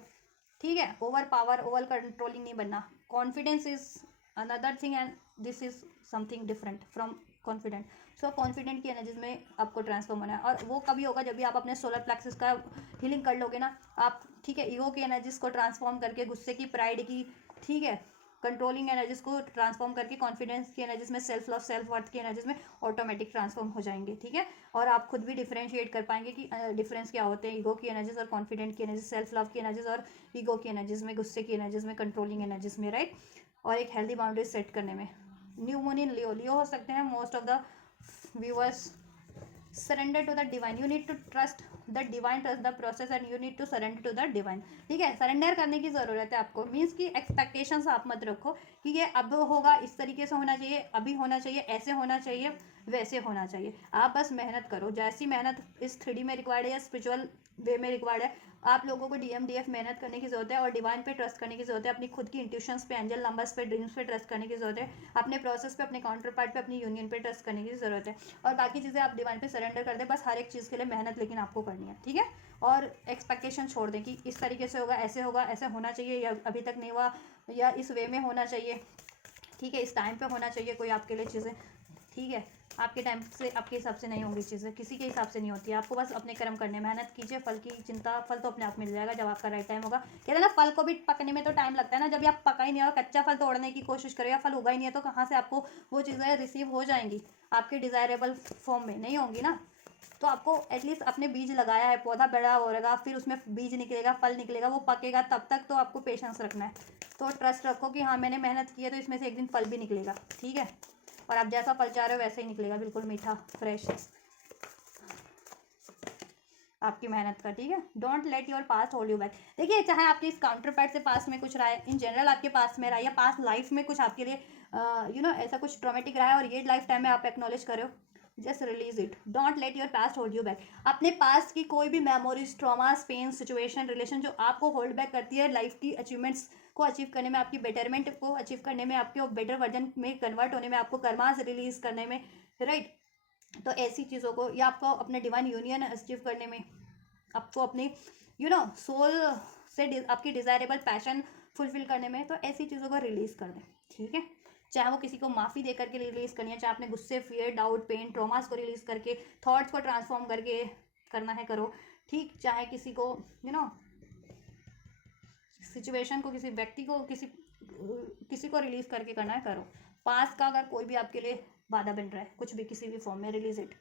ठीक है। ओवर पावर ओवर कंट्रोलिंग नहीं बनना। Confidence is another thing and this is something different from confident. So confident की एनर्जीज में आपको ट्रांसफॉर्म होना है, और वो कभी होगा जब भी आप अपने सोलर प्लेक्सस का हीलिंग कर लोगे ना आप, ठीक है। ईगो की एनर्जीज को ट्रांसफॉर्म करके, गुस्से की, प्राइड की, ठीक है, कंट्रोलिंग एनर्जीज को ट्रांसफॉर्म करके कॉन्फिडेंस की एनर्जीज में, सेल्फ लव सेल्फ वर्थ की एनर्जीज में ऑटोमेटिक ट्रांसफॉर्म हो जाएंगे, ठीक है। और आप खुद भी डिफरेंशिएट कर पाएंगे कि डिफरेंस क्या होते हैं ईगो की एनर्जीज और कॉन्फिडेंट की एनर्जीज, सेल्फ लव की एनर्जीज और ईगो की एनर्जीज में, गुस्से की एनर्जीज में, कंट्रोलिंग एनर्जीज में, राइट। और एक हेल्दी बाउंड्रीज सेट करने में। न्यू मून इन लियो, लियो हो सकते हैं most of the viewers. Surrender to the divine, you need to trust the divine, trust the process and you need to surrender to the divine, ठीक है। Surrender करने की ज़रूरत है आपको, मीन्स की एक्सपेक्टेशंस आप मत रखो कि ये अब होगा, इस तरीके से होना चाहिए, अभी होना चाहिए, ऐसे होना चाहिए, वैसे होना चाहिए। आप बस मेहनत करो, जैसी मेहनत इस 3D में रिक्वायर्ड है या स्पिरिचुअल वे में रिक्वायर्ड है, आप लोगों को DMDF मेहनत करने की जरूरत है, और डिवाइन पे ट्रस्ट करने की जरूरत है, अपनी खुद की इंट्यूशंस पे, एंजल नंबर्स पे, ड्रीम्स पे ट्रस्ट करने की जरूरत है, अपने प्रोसेस पे, अपने काउंटर पार्ट पे, अपनी यूनियन पे ट्रस्ट करने की जरूरत है, और बाकी चीज़ें आप डिवाइन पे सरेंडर कर दें। बस हर एक चीज़ के लिए मेहनत लेकिन आपको करनी है, ठीक है। और एक्सपेक्टेशन छोड़ दें कि इस तरीके से होगा, ऐसे होना चाहिए, या अभी तक नहीं हुआ, या इस वे में होना चाहिए, ठीक है, इस टाइम पे होना चाहिए कोई आपके लिए चीज़ें, ठीक है। आपके टाइम से, आपके हिसाब से नहीं होंगी चीज़ें, किसी के हिसाब से नहीं होती है। आपको बस अपने कर्म करने, मेहनत कीजिए, फल की चिंता, फल तो अपने आप मिल जाएगा जब आपका राइट टाइम होगा। कहते हैं ना, फल को भी पकने में तो टाइम लगता है ना, जब आप पका ही नहीं होगा, कच्चा फल तोड़ने की कोशिश करें, या फल उगा ही नहीं है, तो कहाँ से आपको वो चीज़ें रिसीव हो जाएंगी, आपके डिज़ायरेबल फॉर्म में नहीं होंगी ना। तो आपको एटलीस्ट अपने बीज लगाया है, पौधा बड़ा होगा, फिर उसमें बीज निकलेगा, फल निकलेगा, वो पकेगा, तब तक तो आपको पेशेंस रखना है। तो ट्रस्ट रखो कि हाँ मैंने मेहनत की है, तो इसमें से एक दिन फल भी निकलेगा, ठीक है। और आप जैसा फल चाह रहे हो वैसे ही निकलेगा, बिल्कुल मीठा, फ्रेश, आपकी मेहनत का, ठीक है। Don't let your past hold you back. देखिए, चाहे आपके इस काउंटर पार्ट से पास्ट में कुछ रहा है, इन जनरल आपके पास में रहा है, या पास्ट लाइफ में कुछ आपके लिए ऐसा कुछ ट्रॉमेटिक रहा है, और ये लाइफ टाइम में आप एक्नॉलेज करो, just release it. Don't let your past hold you back. अपने पास्ट की कोई भी memories, traumas, pain, situation, relation जो आपको होल्ड बैक करती है लाइफ की अचीवमेंट्स को अचीव करने में, आपकी बेटरमेंट को अचीव करने में, आपके बेटर वर्जन में कन्वर्ट होने में, आपको कर्मास रिलीज करने में, राइट। तो ऐसी चीज़ों को, या आपको अपने डिवाइन यूनियन अचीव करने में, आपको अपनी सोल से आपकी डिज़ायरेबल पैशन फुलफिल करने में, तो ऐसी चीज़ों को रिलीज़ कर दें, ठीक है। चाहे वो किसी को माफ़ी दे करके रिलीज़ करनी है, चाहे अपने गुस्से, फियर, डाउट, पेन, ट्रॉमास को रिलीज़ करके, थॉट्स को ट्रांसफॉर्म करके करना है, करो, ठीक। चाहे किसी को सिचुएशन को, किसी व्यक्ति को, किसी को रिलीज़ करके करना है, करो। पास का अगर कोई भी आपके लिए बाधा बन रहा है, कुछ भी किसी भी फॉर्म में, रिलीज इट,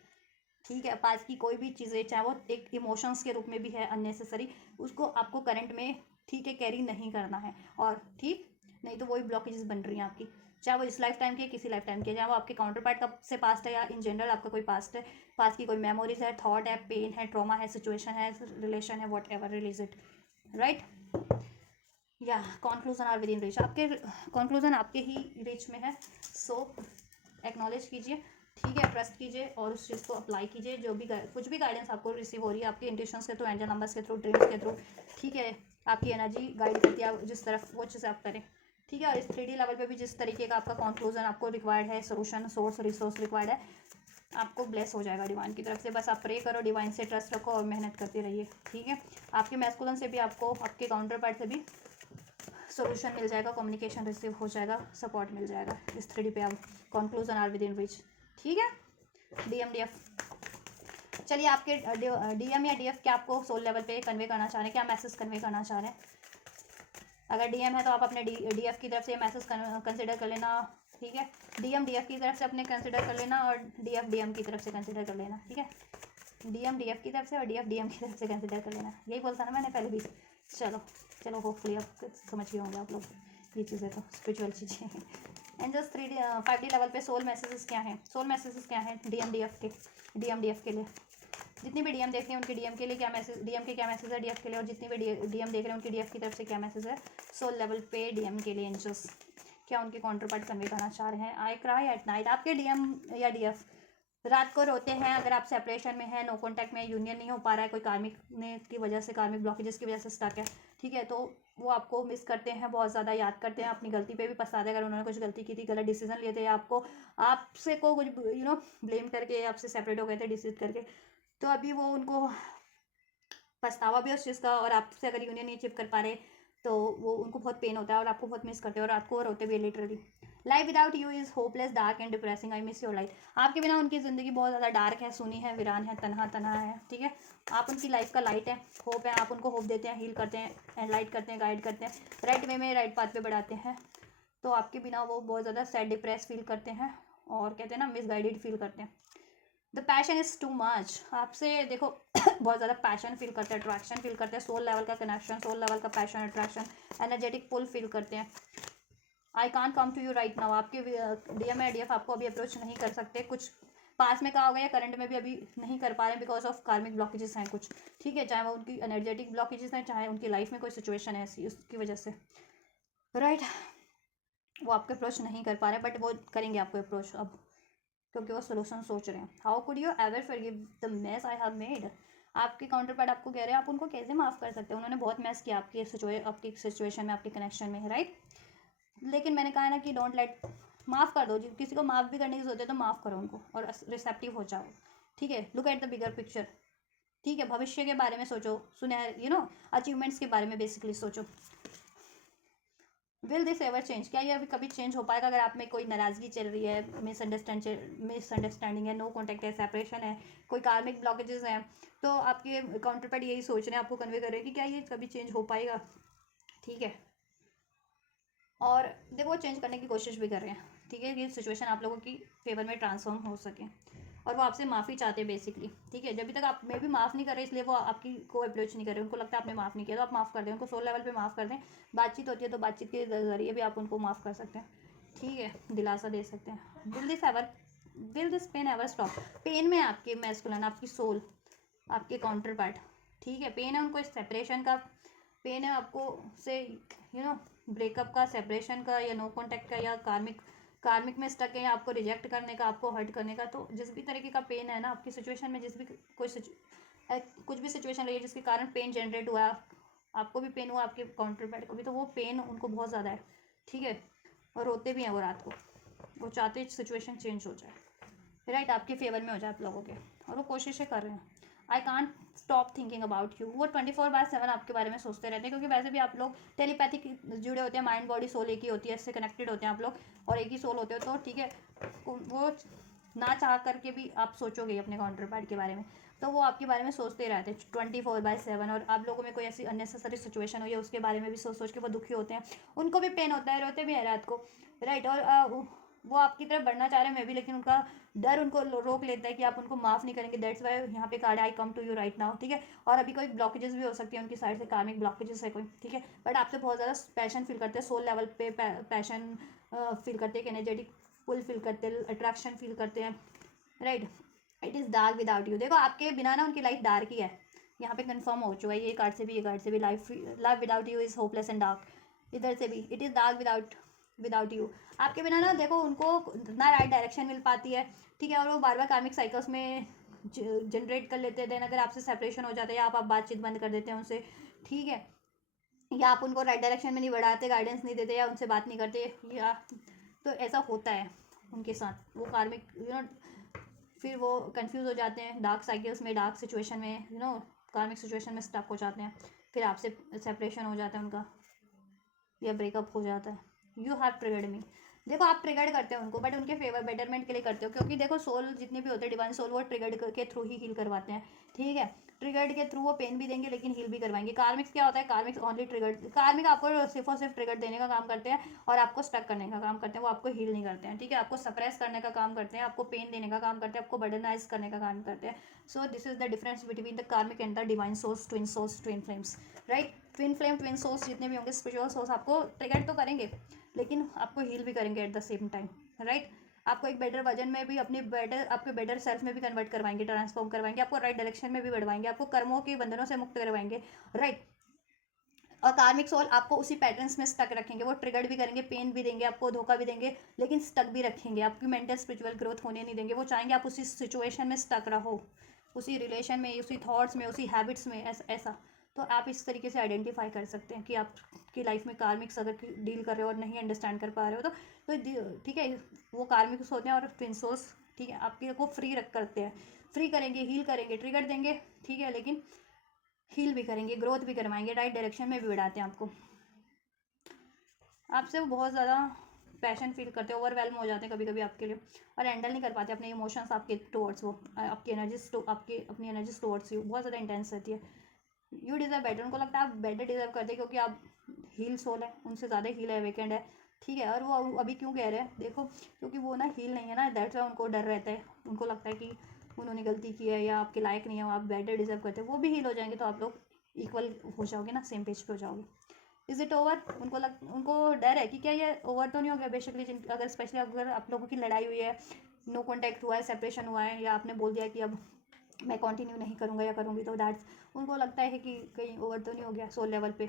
ठीक है। पास की कोई भी चीज़ें, चाहे वो एक इमोशंस के रूप में भी है अननेसेसरी, उसको आपको करंट में, ठीक है, कैरी नहीं करना है, और ठीक, नहीं तो वही ब्लॉकेजेस बन रही हैं आपकी, चाहे वो इस लाइफ टाइम की है, किसी लाइफ टाइम की है, चाहे वो आपके काउंटर पार्ट कब से पास्ट है, या इन जनरल आपका कोई पास्ट है, पास्ट की कोई मेमोरीज है, थॉट है, पेन है, ट्रॉमा है, सिचुएशन है, रिलेशन है, whatever, release it, right. या conclusion are within reach, आपके कंक्लूजन आपके ही रीच में है। सो एक्नॉलेज कीजिए, ठीक है, ट्रस्ट कीजिए, और उस चीज़ को अप्लाई कीजिए। जो भी कुछ भी गाइडेंस आपको रिसीव हो रही है, आपके इंट्यूशंस के थ्रू, एंजल नंबर्स के थ्रू, ड्रीम्स के थ्रू, ठीक है, आपकी एनर्जी गाइड करती है जिस तरफ, वो चीज़ आप करें, ठीक है। और इस 3D लेवल पे भी जिस तरीके का आपका कंक्लूजन आपको रिक्वायर्ड है, सोल्यूशन, सोर्स, रिसोर्स रिक्वायर्ड है, आपको ब्लेस हो जाएगा डिवाइन की तरफ से। बस आप प्रे करो, डिवाइन से ट्रस्ट रखो, और मेहनत करते रहिए, ठीक है। आपके मैस्कुलिन से भी आपको, आपके काउंटर पार्ट से भी सोल्यूशन मिल जाएगा, कम्युनिकेशन रिसीव हो जाएगा, सपोर्ट मिल जाएगा। इस 3D पे आप conclusion are within reach, ठीक है। DMDF, चलिए, आपके DM या DF क्या आपको सोल लेवल पे कन्वे करना चाह रहे हैं, क्या मैसेज कन्वे करना चाह रहे हैं। अगर DM है तो आप अपने DF की तरफ से मैसेज कंसिडर कर लेना, ठीक है। DF की तरफ से अपने कंसिडर कर लेना, और DF DM की तरफ से कंसिडर कर लेना, ठीक है। DF की तरफ से, और DF DM की तरफ से कंसिडर कर लेना, यही बोलता ना मैंने पहले भी। चलो होपफुली आप समझ गए होंगे आप लोग ये चीज़ें, तो स्पिरिचुअल चीज़ें। एंजल्स 3D 5D लेवल पे सोल मैसेजेस क्या हैं, सोल मैसेजेस क्या हैं DMDF के लिए। जितनी भी DM देख रहे हैं उनके DM के लिए क्या मैसेज, DM के क्या मैसेज है DF के लिए, और जितनी भी DM देख रहे हैं उनकी DF की तरफ से क्या मैसेज है सोल लेवल पे DM के लिए एंजल्स, क्या उनके काउंटर पार्ट कन्वे करना चाह रहे हैं। आई क्राई एट नाइट, आपके डीएम या डीएफ रात को रोते हैं अगर आप सेपरेशन में है, नो कॉन्टैक्ट में, यूनियन नहीं हो पा रहा है, कोई कार्मिक ने की वजह से, कार्मिक ब्लॉकेजेस की वजह से स्टक है, ठीक है, तो वो आपको मिस करते हैं, बहुत ज़्यादा याद करते हैं, अपनी गलती पे भी पछताते हैं अगर उन्होंने कुछ गलती की थी, गलत डिसीजन लिए थे, आपको आपसे को कुछ ब्लेम करके आपसे सेपरेट हो गए थे डिसीज करके, तो अभी वो उनको पछतावा भी उस चीज़ का, और आपसे अगर यूनियन नहीं अचीव कर पा रहे तो वो उनको बहुत पेन होता है और आपको बहुत मिस करते हैं और आपको रोते भी literally. Life without you is hopeless, dark and depressing, I miss your life. आपके बिना उनकी ज़िंदगी बहुत ज़्यादा डार्क है, सुनी है, वीरान है, तनहा तनहा है, ठीक है। आप उनकी लाइफ का लाइट है, होप है, आप उनको होप देते हैं, हील करते हैं, एनलाइट करते हैं, गाइड करते हैं, राइट वे में, राइट पाथ पे बढ़ाते हैं। तो आपके बिना वो बहुत ज़्यादा सैड डिप्रेस फील करते हैं और कहते हैं ना मिसगाइडेड फील करते हैं। The passion is too much, आपसे देखो बहुत ज़्यादा पैशन फील करते हैं, अट्रैक्शन फील करते हैं, सोल लेवल का कनेक्शन, सोल लेवल का passion, attraction, energetic pull feel करते हैं। I can come to you right now, आपके डीएम या डीएफ आपको अभी अप्रोच नहीं कर सकते, कुछ पास में कहा होगा या करंट में भी अभी नहीं कर पा रहे हैं बिकॉज ऑफ कार्मिक ब्लॉकेजेस हैं कुछ, ठीक है, चाहे वो उनकी एनर्जेटिक ब्लॉकेजेस हैं, चाहे उनकी लाइफ में कोई सिचुएशन है ऐसी उसकी वजह से, राइट वो आपको अप्रोच नहीं कर पा रहे, बट वो करेंगे आपको अप्रोच अब, क्योंकि वो सोल्यूशन सोच रहे हैं। How could you ever forgive the mess I have made, आपके काउंटर पार्ट आपको कह रहे हैं आप उनको कैसे माफ़ कर सकते हैं, उन्होंने बहुत मैस किया आपकी सिचुएशन में, आपके कनेक्शन में, राइट। लेकिन मैंने कहा ना कि डोंट लेट, माफ़ कर दो, किसी को माफ़ भी करने की सोचे तो माफ़ करो उनको और रिसेप्टिव हो जाओ, ठीक है। Look at the bigger picture, ठीक है, भविष्य के बारे में सोचो, सुनहरे अचीवमेंट्स के बारे में बेसिकली सोचो। विल दिस एवर चेंज, क्या ये अभी कभी चेंज हो पाएगा अगर आप में कोई नाराज़गी चल रही है, मिसअंडरस्टैंडिंग है, नो कॉन्टैक्ट है, सेपरेशन है, कोई कार्मिक ब्लॉकेजेस हैं, तो आपके काउंटर पार्ट यही सोच रहे हैं, आपको कन्वे कर रहे हैं कि क्या ये कभी चेंज हो पाएगा, ठीक है। और देखो वो चेंज करने की कोशिश भी कर रहे हैं, ठीक है, ये सिचुएशन आप लोगों की फेवर में ट्रांसफॉर्म हो सके, और वो आपसे माफ़ी चाहते हैं बेसिकली, ठीक है। जब तक आप में भी माफ़ नहीं कर रहे इसलिए वो आपकी को अप्रोच नहीं कर रहे, उनको लगता है आपने माफ़ नहीं किया तो आप माफ़ कर दें, उनको सोल लेवल पे माफ़ कर दें, बातचीत होती है तो बातचीत के ज़रिए भी आप उनको माफ़ कर सकते हैं, ठीक है, दिलासा दे सकते हैं। Will this pain ever stop, pain में आपके मैस्कुलिन, आपकी सोल, आपके काउंटर पार्ट, ठीक है, पेन है उनको इस सेपरेशन का, पेन है आपको से ब्रेकअप का, सेपरेशन का, या नो कॉन्टैक्ट का, या कार्मिक में स्टक है, या आपको रिजेक्ट करने का, आपको हर्ट करने का, तो जिस भी तरीके का पेन है ना आपकी सिचुएशन में, जिस भी कुछ भी सिचुएशन रही है जिसके कारण पेन जनरेट हुआ, आपको भी पेन हुआ, आपके काउंटर पार्ट को भी, तो वो पेन उनको बहुत ज़्यादा है, ठीक है, और रोते भी हैं वो रात को, वो चाहते सिचुएशन चेंज हो जाए, राइट, आपके फेवर में हो जाए आप लोगों के, और वो कोशिशें कर रहे हैं। I can't stop thinking about you, वो 24/7 आपके बारे में सोचते रहते हैं, क्योंकि वैसे भी आप लोग टेलीपैथिक जुड़े होते हैं, माइंड बॉडी सोल एक ही होती है, इससे कनेक्टेड होते हैं आप लोग, और एक ही सोल होते हो, तो ठीक है, वो ना चाह करके भी आप सोचोगे अपने काउंटर पार्ट के बारे में, तो वो आपके बारे में सोचते ही रहते हैं 24/7, और आप लोगों में कोई ऐसी अननेसेसरी सिचुएशन हुई है उसके बारे में भी सोच सोच के वो दुखी होते हैं, उनको भी पेन होता है, रोते भी हैं रात को, राइट, और वो आपकी तरफ बढ़ना चाह रहे हैं मे भी, लेकिन उनका डर उनको रोक लेता है कि आप उनको माफ़ नहीं करेंगे, दैट्स वाई यहाँ पे card I come to you right now, ठीक है। और अभी कोई ब्लॉकेजेस भी हो सकती है उनकी साइड से, कार्मिक ब्लॉकेजेस है कोई, ठीक है, बट आपसे बहुत ज़्यादा पैशन फील करते हैं, सोल लेवल पे पैशन फील करते हैं, एनर्जेटिक पुल फील करते हैं, अट्रैक्शन फील करते हैं, right. It is dark without you, देखो आपके बिना ना उनकी लाइफ डार्क ही है, यहाँ पे कंफर्म हो चुका है, ये कार्ड से भी life without you is hopeless and dark, इधर से भी it is dark without you, आपके बिना ना देखो उनको ना राइट डायरेक्शन मिल पाती है, ठीक है, और वो बार बार कार्मिक साइकिल्स में जनरेट कर लेते हैं, देन अगर आपसे सेपरेशन हो जाता है, या आप बातचीत बंद कर देते हैं उनसे, ठीक है, या आप उनको राइट डायरेक्शन में नहीं बढ़ाते, गाइडेंस नहीं देते, या उनसे बात नहीं करते, या तो ऐसा होता है उनके साथ, वो कार्मिक फिर वो कंफ्यूज हो जाते हैं, डार्क साइकिल्स में, डार्क सिचुएशन में, कार्मिक सिचुएशन में स्टक हो जाते हैं, फिर आपसे सेपरेशन हो जाता है उनका, या ब्रेकअप हो जाता है। यू हैव ट्रिगर्ड मी, देखो आप ट्रिगर्ड करते हो उनको, बट उनके फेवर बेटरमेंट के लिए करते हो, क्योंकि देखो सोल जितने भी होते हैं डिवाइन सोल, वो ट्रिगर्ड के थ्रू ही हील करवाते हैं, ठीक है, ट्रिगर्ड के थ्रू वो पेन भी देंगे लेकिन हील भी करवाएंगे। कार्मिक्स क्या होता है, कार्मिक्स ओनली ट्रिगर्ड, कार्मिक आपको सिर्फ और सिर्फ ट्रिगर्ड देने का काम करते हैं और आपको स्टक करने का काम करते हैं, वो आपको हील नहीं करते हैं, ठीक है, आपको सप्रेस करने का काम करते हैं, आपको पेन देने का काम करते हैं, आपको बर्डनाइज करने का काम करते हैं। So this is the difference between the karmic and the divine souls, twin flames, right, twin souls जितने भी होंगे, स्पिरिचुअल सोल्स आपको ट्रिगर्ड तो करेंगे लेकिन आपको हील भी करेंगे at the same time, right, आपको एक बेटर वर्जन में भी, आपके बेटर सेल्फ में भी कन्वर्ट करवाएंगे, ट्रांसफॉर्म करवाएंगे, आपको राइट डायरेक्शन में भी बढ़वाएंगे, आपको कर्मों के बंधनों से मुक्त करवाएंगे, राइट, और कार्मिक सोल आपको उसी पैटर्न्स में स्टक रखेंगे, वो ट्रिगर्ड भी करेंगे, पेन भी देंगे, आपको धोखा भी देंगे, लेकिन स्टक भी रखेंगे, आपकी मेंटल स्पिरिचुअल ग्रोथ होने नहीं देंगे। वो चाहेंगे आप उसी सिचुएशन में स्टक रहो, उसी रिलेशन में, उसी थॉट्स में, उसी हैबिट्स में, ऐसा। तो आप इस तरीके से आइडेंटिफाई कर सकते हैं कि आपकी लाइफ में कार्मिक्स अगर डील कर रहे हो और नहीं अंडरस्टैंड कर पा रहे हो तो ठीक है, वो कार्मिक्स होते हैं और ट्विन सोल्स, ठीक है, आपके को फ्री रख करते हैं, फ्री करेंगे, हील करेंगे, ट्रिगर देंगे, ठीक है, लेकिन हील भी करेंगे, ग्रोथ भी करवाएंगे, राइट डायरेक्शन में भी बढ़ाते हैं आपको। आपसे वो बहुत ज़्यादा पैशन फील करते हैं, ओवरवेलम हो जाते हैं कभी कभी आपके लिए, और हैंडल नहीं कर पाते अपने इमोशंस आपके टुवर्ड्स, वो आपकी एनर्जीज आपकी अपनी एनर्जीज टुवर्ड्स यू बहुत ज़्यादा इंटेंस रहती है। यू डिज़र्व बेटर, उनको लगता है आप बेटर डिज़र्व करते हैं क्योंकि आप हील सोल है, उनसे ज़्यादा हील है, वीकेंड है, ठीक है। और वो अभी क्यों कह रहे हैं देखो, क्योंकि वो ना हील नहीं है ना, दैट्स वाई उनको डर रहता है, उनको लगता है कि उन्होंने गलती की है या आपके लायक नहीं है, आप बेटर डिज़र्व करते हैं। वो भी हील हो जाएंगे तो आप लोग इक्वल हो जाओगे ना, सेम पेज पे हो जाओगे। Is it over? उनको डर है कि क्या ये ओवर तो नहीं हो गया बेसिकली, अगर स्पेशली अगर आप लोगों की लड़ाई हुई है, नो कॉन्टैक्ट हुआ है, सेपरेशन हुआ है, या आपने बोल दिया कि अब मैं कंटिन्यू नहीं करूँगा या करूँगी, तो दैट्स, उनको लगता है कि कहीं ओवर तो नहीं हो गया सोल लेवल पे,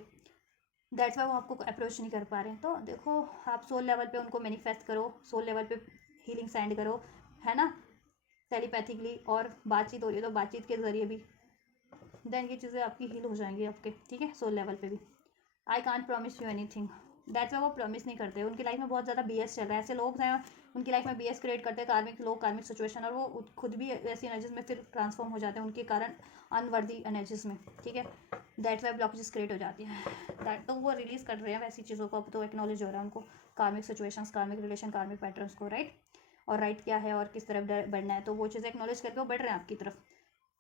दैट्स वाई वो आपको अप्रोच नहीं कर पा रहे हैं। तो देखो, आप सोल लेवल पे उनको मैनिफेस्ट करो, सोल लेवल पे हीलिंग सेंड करो, है ना, टेलीपैथिकली, और बातचीत हो रही है तो बातचीत के ज़रिए भी, देन ये चीज़ें आपकी हील हो जाएंगी आपके, ठीक है, सोल लेवल पे भी। I can't promise you anything, that's why वो प्रॉमिस नहीं करते। उनकी लाइफ में बहुत ज़्यादा BS चल रहा है, ऐसे लोग हैं उनकी लाइफ में BS क्रिएट करते हैं, कार्मिक लोग, कार्मिक सिचुएशन, और वो खुद भी ऐसी एनर्जीज में फिर ट्रांसफॉर्म हो जाते हैं उनके कारण, अनवर्दी एनर्जीज में, ठीक है, दैट्स वाई ब्लॉकेजेस क्रिएट हो जाती हैं। दैट तो वो रिलीज कर रहे हैं वैसी चीज़ों को, अब तो एक्नॉलेज हो रहा है उनको, कार्मिक सिचुएशंस, कार्मिक रिलेशन, कार्मिक पैटर्न्स को, राइट, और राइट क्या है और किस तरफ बढ़ना है, तो वो चीज़ें एक्नॉलेज करके वो बढ़ रहे हैं आपकी तरफ,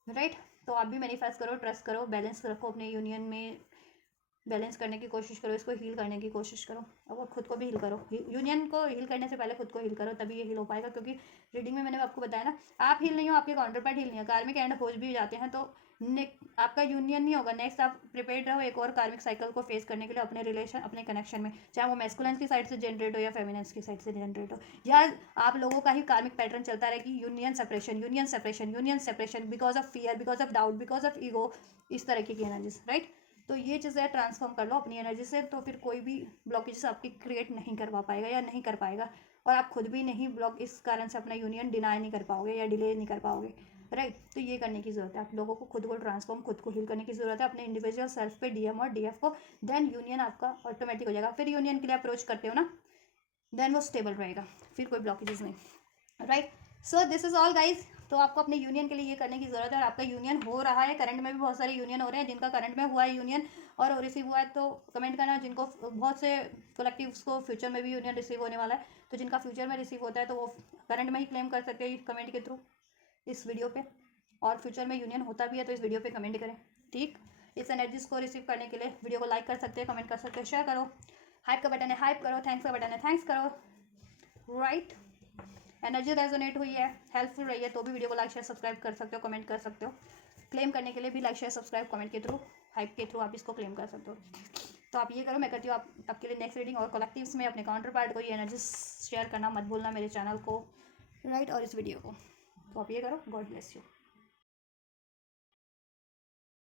राइट। तो आप भी मैनिफेस्ट करो, ट्रस्ट करो, बैलेंस रखो अपने यूनियन में, बैलेंस करने की कोशिश करो, इसको हील करने की कोशिश करो, और खुद को भी हील करो। यूनियन को हील करने से पहले खुद को हील करो, तभी ये हील हो पाएगा, क्योंकि रीडिंग में मैंने आपको बताया ना, आप हील नहीं हो, आपके काउंटर पार्ट हील नहीं है, कार्मिक एंड हो भी जाते हैं तो आपका यूनियन नहीं होगा। नेक्स्ट आप प्रिपेयर्ड रहो एक और कार्मिक साइकिल को फेस करने के लिए, अपने रिलेशन, अपने कनेक्शन में, चाहे वो मैस्कुलिन की साइड से जनरेट हो या फेमिनिन की साइड से जनरेट हो, या आप लोगों का ही कार्मिक पैटर्न चलता रहे कि union separation, union separation, union separation, because of fear, because of doubt, because of ego, इस तरीके की एनर्जीज, राइट। तो ये चीज़ें ट्रांसफॉर्म कर लो अपनी एनर्जी से, तो फिर कोई भी ब्लॉकेजेस आपकी क्रिएट नहीं करवा पाएगा या नहीं कर पाएगा, और आप खुद भी नहीं ब्लॉक, इस कारण से अपना यूनियन डिनाई नहीं कर पाओगे या डिले नहीं कर पाओगे, राइट। तो ये करने की ज़रूरत है, आप लोगों को खुद को ट्रांसफॉर्म, खुद को हील करने की ज़रूरत है, अपने इंडिविजुअल सेल्फ पे, DM और DF को, देन यूनियन आपका ऑटोमेटिक हो जाएगा। फिर यूनियन के लिए अप्रोच करते हो ना, देन वो स्टेबल रहेगा, फिर कोई ब्लॉकेजेस नहीं, right. So this is all guys. तो आपको अपने यूनियन के लिए ये करने की जरूरत है, और आपका यूनियन हो रहा है, करंट में भी बहुत सारे यूनियन हो रहे हैं, जिनका करंट में हुआ है यूनियन और रिसीव हुआ है तो कमेंट करना, जिनको बहुत से कलेक्टिव्स को फ्यूचर में भी यूनियन रिसीव होने वाला है, तो जिनका फ्यूचर में रिसीव होता है तो वो करंट में ही क्लेम कर सकते हैं कमेंट के थ्रू इस वीडियो पे, और फ्यूचर में यूनियन होता भी है तो इस वीडियो पे कमेंट करें, ठीक। इस एनर्जीज को रिसीव करने के लिए वीडियो को लाइक कर सकते हैं, कमेंट कर सकते हैं, शेयर करो, हाइप का बटन है हाइप करो, थैंक्स का बटन है थैंक्स करो, राइट। एनर्जी रेजोनेट हुई है, हेल्पफुल रही है, तो भी वीडियो को लाइक शेयर सब्सक्राइब कर सकते हो, कमेंट कर सकते हो, क्लेम करने के लिए भी लाइक शेयर सब्सक्राइब कमेंट के थ्रू, हाइप के थ्रू आप इसको क्लेम कर सकते हो। तो आप ये करो, मैं करती हूँ आपके लिए नेक्स्ट रीडिंग, और कलेक्टिव्स में अपने काउंटर पार्ट को ये एनर्जी शेयर करना मत भूलना, मेरे चैनल को, राइट, और इस वीडियो को। तो आप ये करो, गॉड ब्लेस यू।